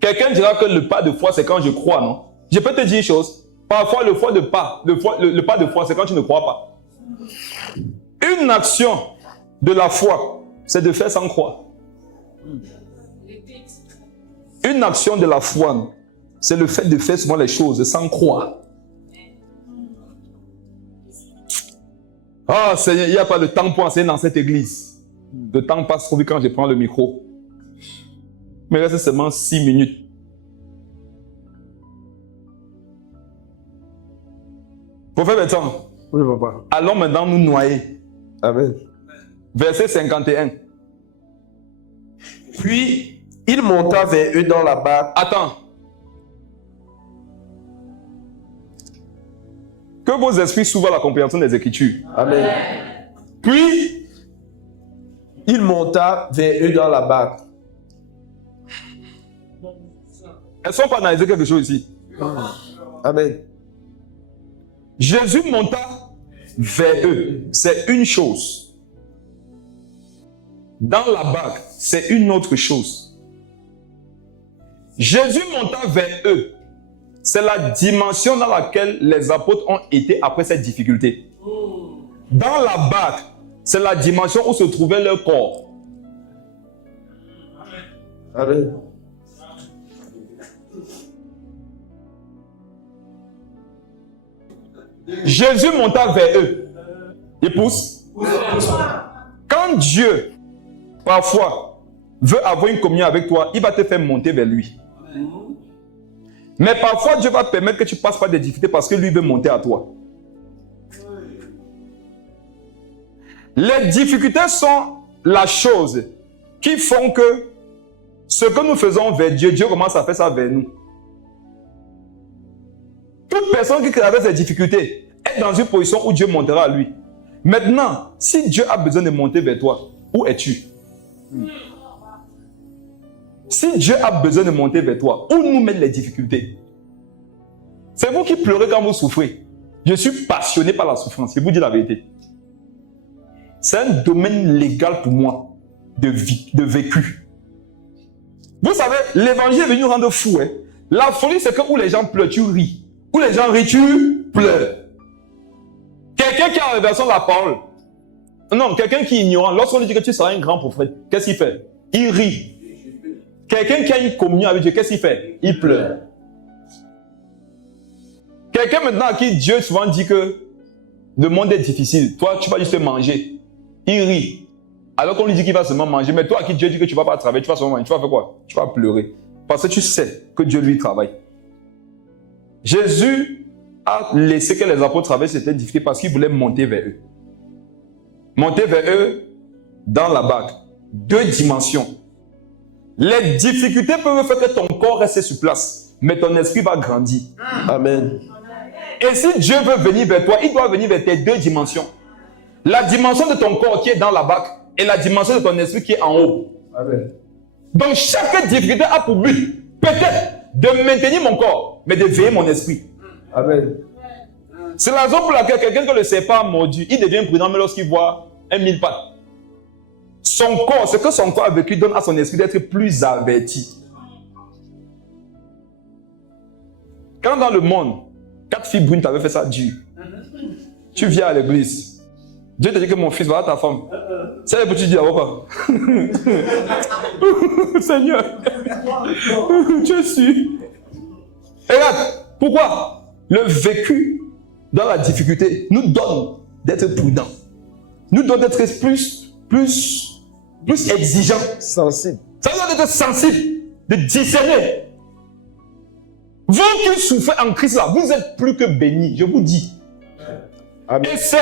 Quelqu'un dira que le pas de foi, c'est quand je crois, non? Je peux te dire une chose. Parfois, le pas de foi, c'est quand tu ne crois pas. Une action de la foi, c'est de faire sans croire. Une action de la foi, c'est le fait de faire souvent les choses sans croire. Ah Seigneur, il n'y a pas de temps pour enseigner dans cette église. Le temps passe trop vite quand je prends le micro. Mais reste seulement 6 minutes. Prophète Bertrand, Oui, papa. allons maintenant nous noyer. Amen. Verset 51. Puis il monta vers eux dans la barque. Attends. Que vos esprits s'ouvrent à la compréhension des Écritures. Amen. Puis, Il monta vers eux dans la barque. elles ne sont pas analysées quelque chose ici. Amen. Jésus monta vers eux. C'est une chose. Dans la barque, c'est une autre chose. Jésus monta vers eux. C'est la dimension dans laquelle les apôtres ont été après cette difficulté. Dans la barque, c'est la dimension où se trouvait leur corps. Amen. Jésus monta vers eux. Il pousse. Quand Dieu, parfois, veut avoir une communion avec toi, il va te faire monter vers lui. Mais parfois, Dieu va permettre que tu passes par des difficultés parce que lui veut monter à toi. Les difficultés sont la chose qui font que ce que nous faisons vers Dieu, Dieu commence à faire ça vers nous. Toute personne qui traverse des difficultés est dans une position où Dieu montera à lui. Maintenant, si Dieu a besoin de monter vers toi, où es-tu? Si Dieu a besoin de monter vers toi, où nous mettent les difficultés? C'est vous qui pleurez quand vous souffrez. Je suis passionné par la souffrance, je vous dis la vérité. C'est un domaine légal pour moi, de vie, de vécu. Vous savez, l'évangile est venu nous rendre fous. Hein? La folie, c'est que où les gens pleurent, tu ris. Où les gens rient, tu pleures. Quelqu'un qui a réversé la parole. Non, quelqu'un qui est ignorant. Lorsqu'on lui dit que tu seras un grand prophète, qu'est-ce qu'il fait? Il rit. Quelqu'un qui a une communion avec Dieu, qu'est-ce qu'il fait? Il pleure. Quelqu'un maintenant à qui Dieu souvent dit que le monde est difficile. Toi, tu vas juste manger. Il rit. Alors qu'on lui dit qu'il va seulement manger. Mais toi à qui Dieu dit que tu ne vas pas travailler, tu vas seulement manger. Tu vas faire quoi? Tu vas pleurer. Parce que tu sais que Dieu lui travaille. Jésus a laissé que les apôtres traversent cette difficulté parce qu'il voulait monter vers eux. Monter vers eux dans la barque. 2 dimensions. Les difficultés peuvent faire que ton corps reste sur place, mais ton esprit va grandir. Amen. Et si Dieu veut venir vers toi, il doit venir vers tes 2 dimensions. La dimension de ton corps qui est dans la barque et la dimension de ton esprit qui est en haut. Amen. Donc chaque difficulté a pour but, peut-être, de maintenir mon corps, mais de veiller mon esprit. Amen. C'est la raison pour laquelle quelqu'un qui ne le sait pas mordu, il devient prudent mais lorsqu'il voit un 1000 pattes. Son corps, ce que son corps a vécu donne à son esprit d'être plus averti. Quand dans le monde, 4 filles brunes t'avaient fait ça dur, tu viens à l'église, Dieu te dit que mon fils, voilà ta femme. C'est le petit diable pas. Seigneur, je suis. Et regarde, pourquoi? Le vécu dans la difficulté nous donne d'être prudents. Nous donne d'être plus exigeants. Sensible. Ça nous donne d'être sensibles, de discerner. Vous qui souffrez en Christ là, vous êtes plus que bénis, je vous dis. Amen. Et c'est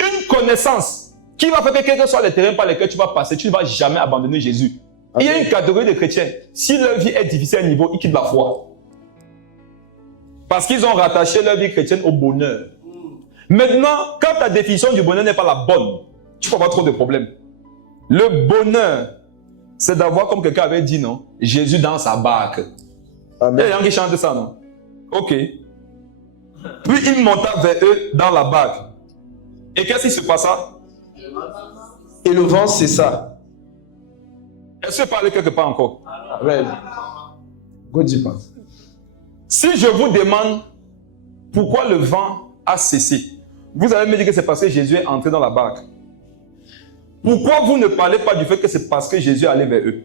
une connaissance qui va faire que quel que soit le terrain par lequel tu vas passer, tu ne vas jamais abandonner Jésus. Amen. Il y a une catégorie de chrétiens, si leur vie est difficile à un niveau, ils quittent la foi. Parce qu'ils ont rattaché leur vie chrétienne au bonheur. Maintenant, quand ta définition du bonheur n'est pas la bonne, tu peux avoir trop de problèmes. Le bonheur, c'est d'avoir, comme quelqu'un avait dit, non, Jésus dans sa barque. Amen. Il y a des gens qui chantent ça, non? Ok. Puis il monta vers eux dans la barque. Et qu'est-ce qui se passa? Et le vent cessa. Est-ce que je parle quelque part encore? Amen. Go deeper. Si je vous demande pourquoi le vent a cessé, vous allez me dire que c'est parce que Jésus est entré dans la barque. Pourquoi vous ne parlez pas du fait que c'est parce que Jésus est allé vers eux?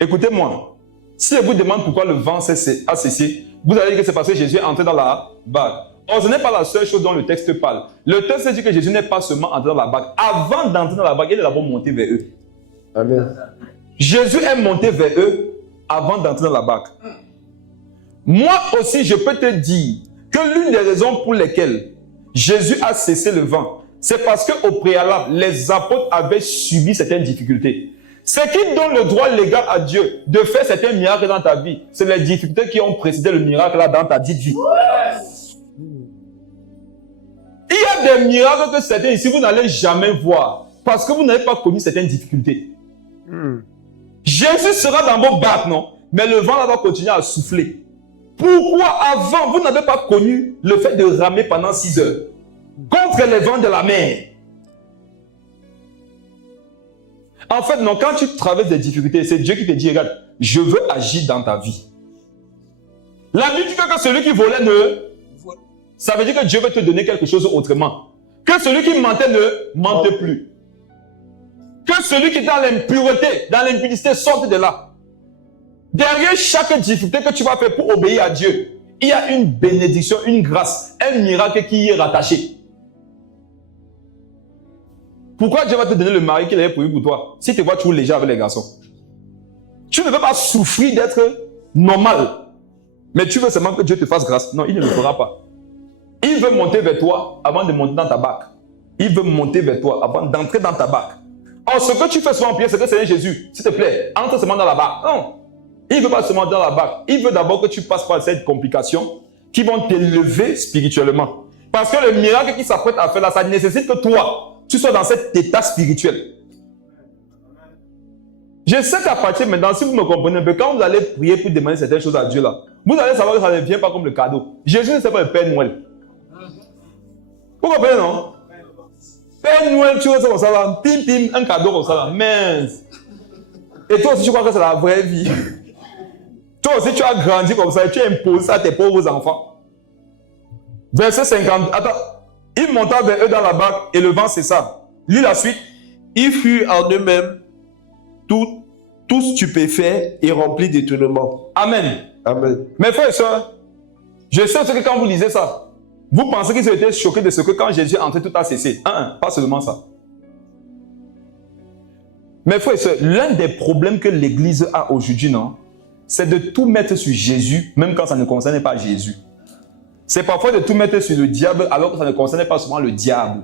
Écoutez-moi. Si je vous demande pourquoi le vent a cessé, vous allez dire que c'est parce que Jésus est entré dans la barque. Or, ce n'est pas la seule chose dont le texte parle. Le texte dit que Jésus n'est pas seulement entré dans la barque. Avant d'entrer dans la barque, il est d'abord monté vers eux. Amen. Jésus est monté vers eux avant d'entrer dans la barque. Moi aussi, je peux te dire que l'une des raisons pour lesquelles Jésus a cessé le vent, c'est parce qu'au préalable, les apôtres avaient subi certaines difficultés. Ce qui donne le droit légal à Dieu de faire certains miracles dans ta vie, c'est les difficultés qui ont précédé le miracle là dans ta dite vie. Il y a des miracles que certains ici, vous n'allez jamais voir parce que vous n'avez pas connu certaines difficultés. Jésus sera dans vos barques, non? Mais le vent là va continuer à souffler. Pourquoi avant, vous n'avez pas connu le fait de ramer pendant 6 heures contre les vents de la mer? En fait, non, quand tu traverses des difficultés, c'est Dieu qui te dit, regarde, je veux agir dans ta vie. La Bible dit que celui qui volait ça veut dire que Dieu veut te donner quelque chose autrement. Que celui qui mentait ne mente plus. Que celui qui est dans l'impureté, dans l'impudicité, sorte de là. Derrière chaque difficulté que tu vas faire pour obéir à Dieu, il y a une bénédiction, une grâce, un miracle qui y est rattaché. Pourquoi Dieu va te donner le mari qu'il avait prévu pour toi si tu vois toujours léger avec les garçons? Tu ne veux pas souffrir d'être normal, mais tu veux seulement que Dieu te fasse grâce. Non, il ne le fera pas. Il veut monter vers toi avant de monter dans ta barque. Il veut monter vers toi avant d'entrer dans ta barque. Or, ce que tu fais souvent en prière, c'est que Seigneur Jésus, s'il te plaît, entre seulement dans la barque. Non. Il ne veut pas seulement dans la barque. Il veut d'abord que tu passes par cette complication qui vont t'élever spirituellement. Parce que le miracle qu'il s'apprête à faire là, ça nécessite que toi, tu sois dans cet état spirituel. Je sais qu'à partir de maintenant, si vous me comprenez un peu, quand vous allez prier pour demander certaines choses à Dieu là, vous allez savoir que ça ne vient pas comme le cadeau. Jésus ne sait pas le Père Noël. Vous comprenez, non? Père Noël, tu vois ça comme ça là, pim pim, un cadeau comme ça là, mince. Et toi aussi, tu crois que c'est la vraie vie. Toi aussi, tu as grandi comme ça et tu as imposé ça à tes pauvres enfants. Verset 50. Attends. Il monta vers eux dans la barque et le vent cessa. Lis la suite. Ils furent en eux-mêmes tout stupéfaits et remplis d'étonnement. Amen. Amen. Mes frères et sœurs, je sais aussi que quand vous lisez ça, vous pensez qu'ils ont été choqués de ce que quand Jésus est entré, tout a cessé. Pas seulement ça. Mes frères et sœurs, l'un des problèmes que l'Église a aujourd'hui, non, c'est de tout mettre sur Jésus, même quand ça ne concerne pas Jésus. C'est parfois de tout mettre sur le diable, alors que ça ne concerne pas seulement le diable.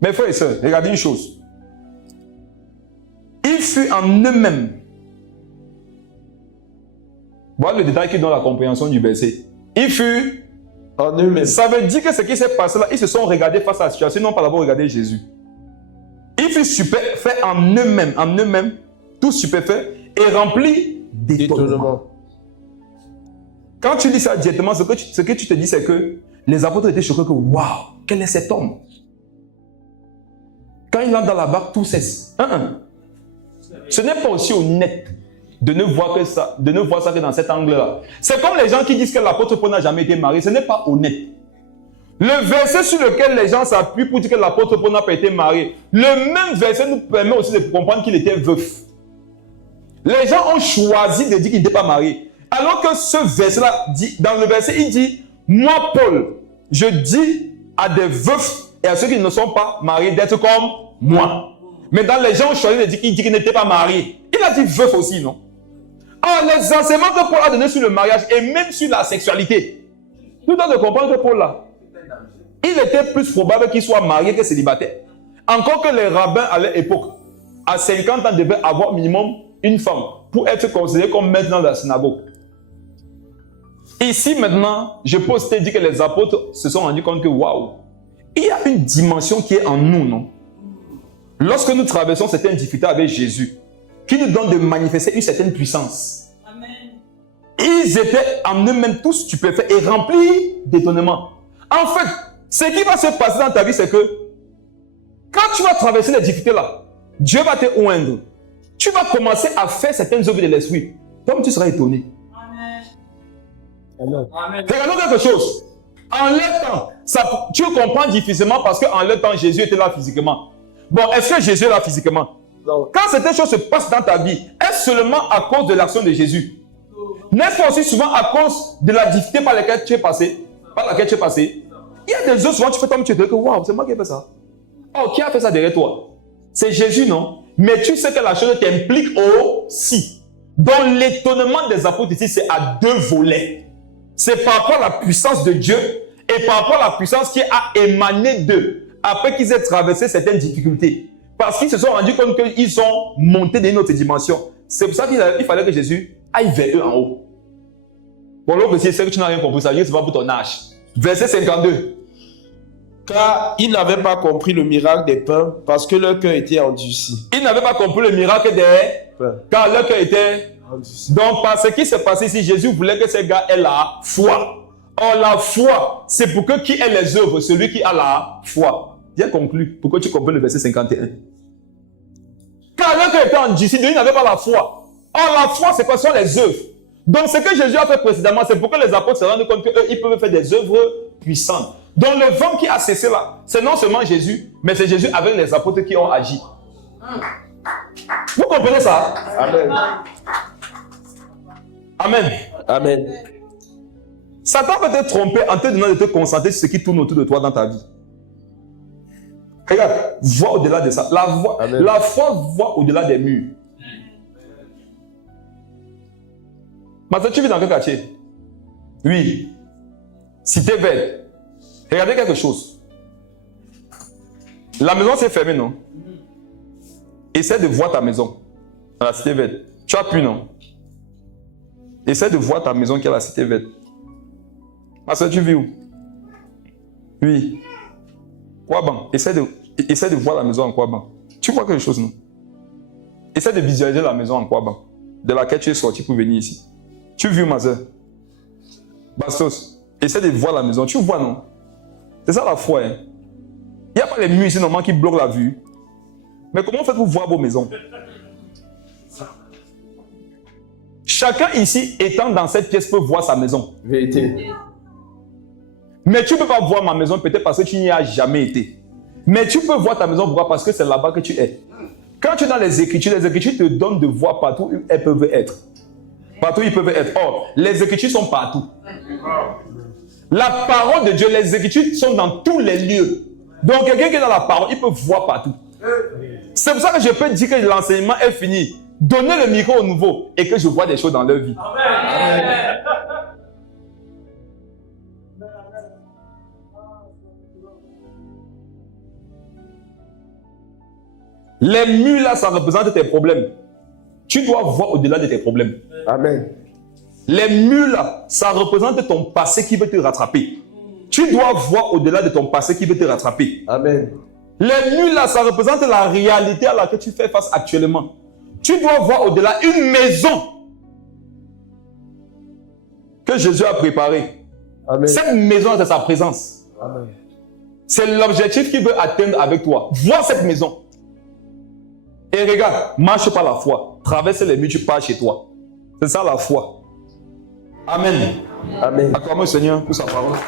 Mes frères et sœurs, regardez une chose. Ils furent en eux-mêmes. Voilà le détail qui donne la compréhension du verset. Ils furent En eux-mêmes. Ça veut dire que ce qui s'est passé là, ils se sont regardés face à la situation, non pas d'abord regarder Jésus. Ils furent stupéfaits en eux-mêmes, tous stupéfaits et remplis d'étonnement. Quand tu lis ça directement, ce que tu te dis, c'est que les apôtres étaient choqués que waouh, quel est cet homme? Quand il entre dans la barque, tout cesse. Ce n'est pas aussi honnête de ne voir ça que dans cet angle-là. C'est comme les gens qui disent que l'apôtre Paul n'a jamais été marié. Ce n'est pas honnête. Le verset sur lequel les gens s'appuient pour dire que l'apôtre Paul n'a pas été marié, le même verset nous permet aussi de comprendre qu'il était veuf. Les gens ont choisi de dire qu'il n'était pas marié. Alors que ce verset-là, dans le verset, il dit, moi Paul, je dis à des veufs et à ceux qui ne sont pas mariés d'être comme moi. Mais dans les gens ont choisi de dire qu'il n'était pas marié. Il a dit veuf aussi, non? Ah, les enseignements que Paul a donnés sur le mariage et même sur la sexualité. Tout le temps de comprendre que Paul là, il était plus probable qu'il soit marié que célibataire. Encore que les rabbins à l'époque, à 50 ans, devaient avoir minimum une femme pour être considéré comme maître dans la synagogue. Ici maintenant, je peux te dire que les apôtres se sont rendus compte que waouh, il y a une dimension qui est en nous, non? Lorsque nous traversons certaines difficultés avec Jésus, qui nous donne de manifester une certaine puissance. Amen. Ils étaient en eux-mêmes tous stupéfaits et remplis d'étonnement. En fait, ce qui va se passer dans ta vie, c'est que quand tu vas traverser les difficultés là, Dieu va te oindre. Tu vas commencer à faire certaines œuvres de l'esprit. Comme tu seras étonné. Amen. Amen. Amen. Regardons quelque chose. En leur temps, tu comprends difficilement parce qu'en leur temps, Jésus était là physiquement. Bon, est-ce que Jésus est là physiquement? Non. Quand certaines choses se passent dans ta vie, est-ce seulement à cause de l'action de Jésus? N'est-ce pas aussi souvent à cause de la difficulté par laquelle tu es passé? Il y a des autres, souvent tu fais comme tu te dis que waouh, c'est moi qui ai fait ça. Oh, qui a fait ça derrière toi? C'est Jésus, non? Mais tu sais que la chose t'implique aussi. Donc l'étonnement des apôtres ici, c'est à deux volets. C'est par rapport à la puissance de Dieu et par rapport à la puissance qui a émané d'eux après qu'ils aient traversé certaines difficultés. Parce qu'ils se sont rendus compte qu'ils sont montés d'une autre dimension. C'est pour ça qu'il fallait que Jésus aille vers eux en haut. Bon, l'autre aussi, c'est que tu n'as rien compris, ça veut dire que ce n'est pas pour ton âge. Verset 52. Car ils n'avaient pas compris le miracle des pains parce que leur cœur était endurci. Ils n'avaient pas compris le miracle des pains, car leur cœur était endurci. Donc, par ce qui s'est passé ici, Jésus voulait que ces gars aient la foi. Or, la foi, c'est pour que qui ait les œuvres, celui qui a la foi. Bien conclu. Pourquoi tu comprends le verset 51? Car leur cœur était endurci, ils n'avaient pas la foi. Or, la foi, c'est quoi? Ce sont les œuvres. Donc, ce que Jésus a fait précédemment, c'est pour que les apôtres se rendent compte qu'eux, ils peuvent faire des œuvres puissantes. Donc, le vent qui a cessé là, c'est non seulement Jésus, mais c'est Jésus avec les apôtres qui ont agi. Vous comprenez ça? Amen. Amen. Amen. Satan peut te tromper en te donnant de te concentrer sur ce qui tourne autour de toi dans ta vie. Regarde, vois au-delà de ça. La foi voit au-delà des murs. Maintenant, tu vis dans quel quartier? Oui. Cité verte. Regardez quelque chose. La maison s'est fermée, non? Essaie de voir ta maison dans la cité verte. Tu as pu, non? Essaie de voir ta maison qui est à la cité verte. Ma soeur, tu vis où? Oui. Kouaban. Essaie de voir la maison en Kouaban. Tu vois quelque chose, non? Essaie de visualiser la maison en Kouaban, de laquelle tu es sorti pour venir ici. Tu vis où, ma soeur? Bastos. Essaie de voir la maison. Tu vois, non? C'est ça la foi, hein? Il n'y a pas les murs ici, normalement, qui bloquent la vue. Mais comment faites-vous voir vos maisons? Chacun ici, étant dans cette pièce, peut voir sa maison. Vérité. Mais tu ne peux pas voir ma maison, peut-être parce que tu n'y as jamais été. Mais tu peux voir ta maison, pourquoi? Parce que c'est là-bas que tu es. Quand tu es dans les Écritures te donnent de voir partout où elles peuvent être. Partout où ils peuvent être. Or, les Écritures sont partout. La parole de Dieu, les Écritures sont dans tous les lieux. Donc, quelqu'un qui est dans la parole, il peut voir partout. C'est pour ça que je peux dire que l'enseignement est fini. Donnez le micro au nouveau et que je vois des choses dans leur vie. Amen. Les murs là, ça représente tes problèmes. Tu dois voir au-delà de tes problèmes. Amen. Les murs là, ça représente ton passé qui veut te rattraper. Tu dois voir au-delà de ton passé qui veut te rattraper. Amen. Les murs là, ça représente la réalité à laquelle tu fais face actuellement. Tu dois voir au-delà une maison que Jésus a préparée. Amen. Cette maison, c'est sa présence. Amen. C'est l'objectif qu'il veut atteindre avec toi. Vois cette maison. Et regarde, marche par la foi. Traverse les murs, tu pars chez toi. C'est ça la foi. Amen. Amen. Acclame le Seigneur pour sa parole.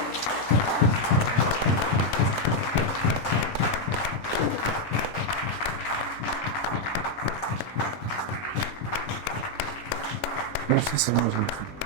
Merci Seigneur Jésus.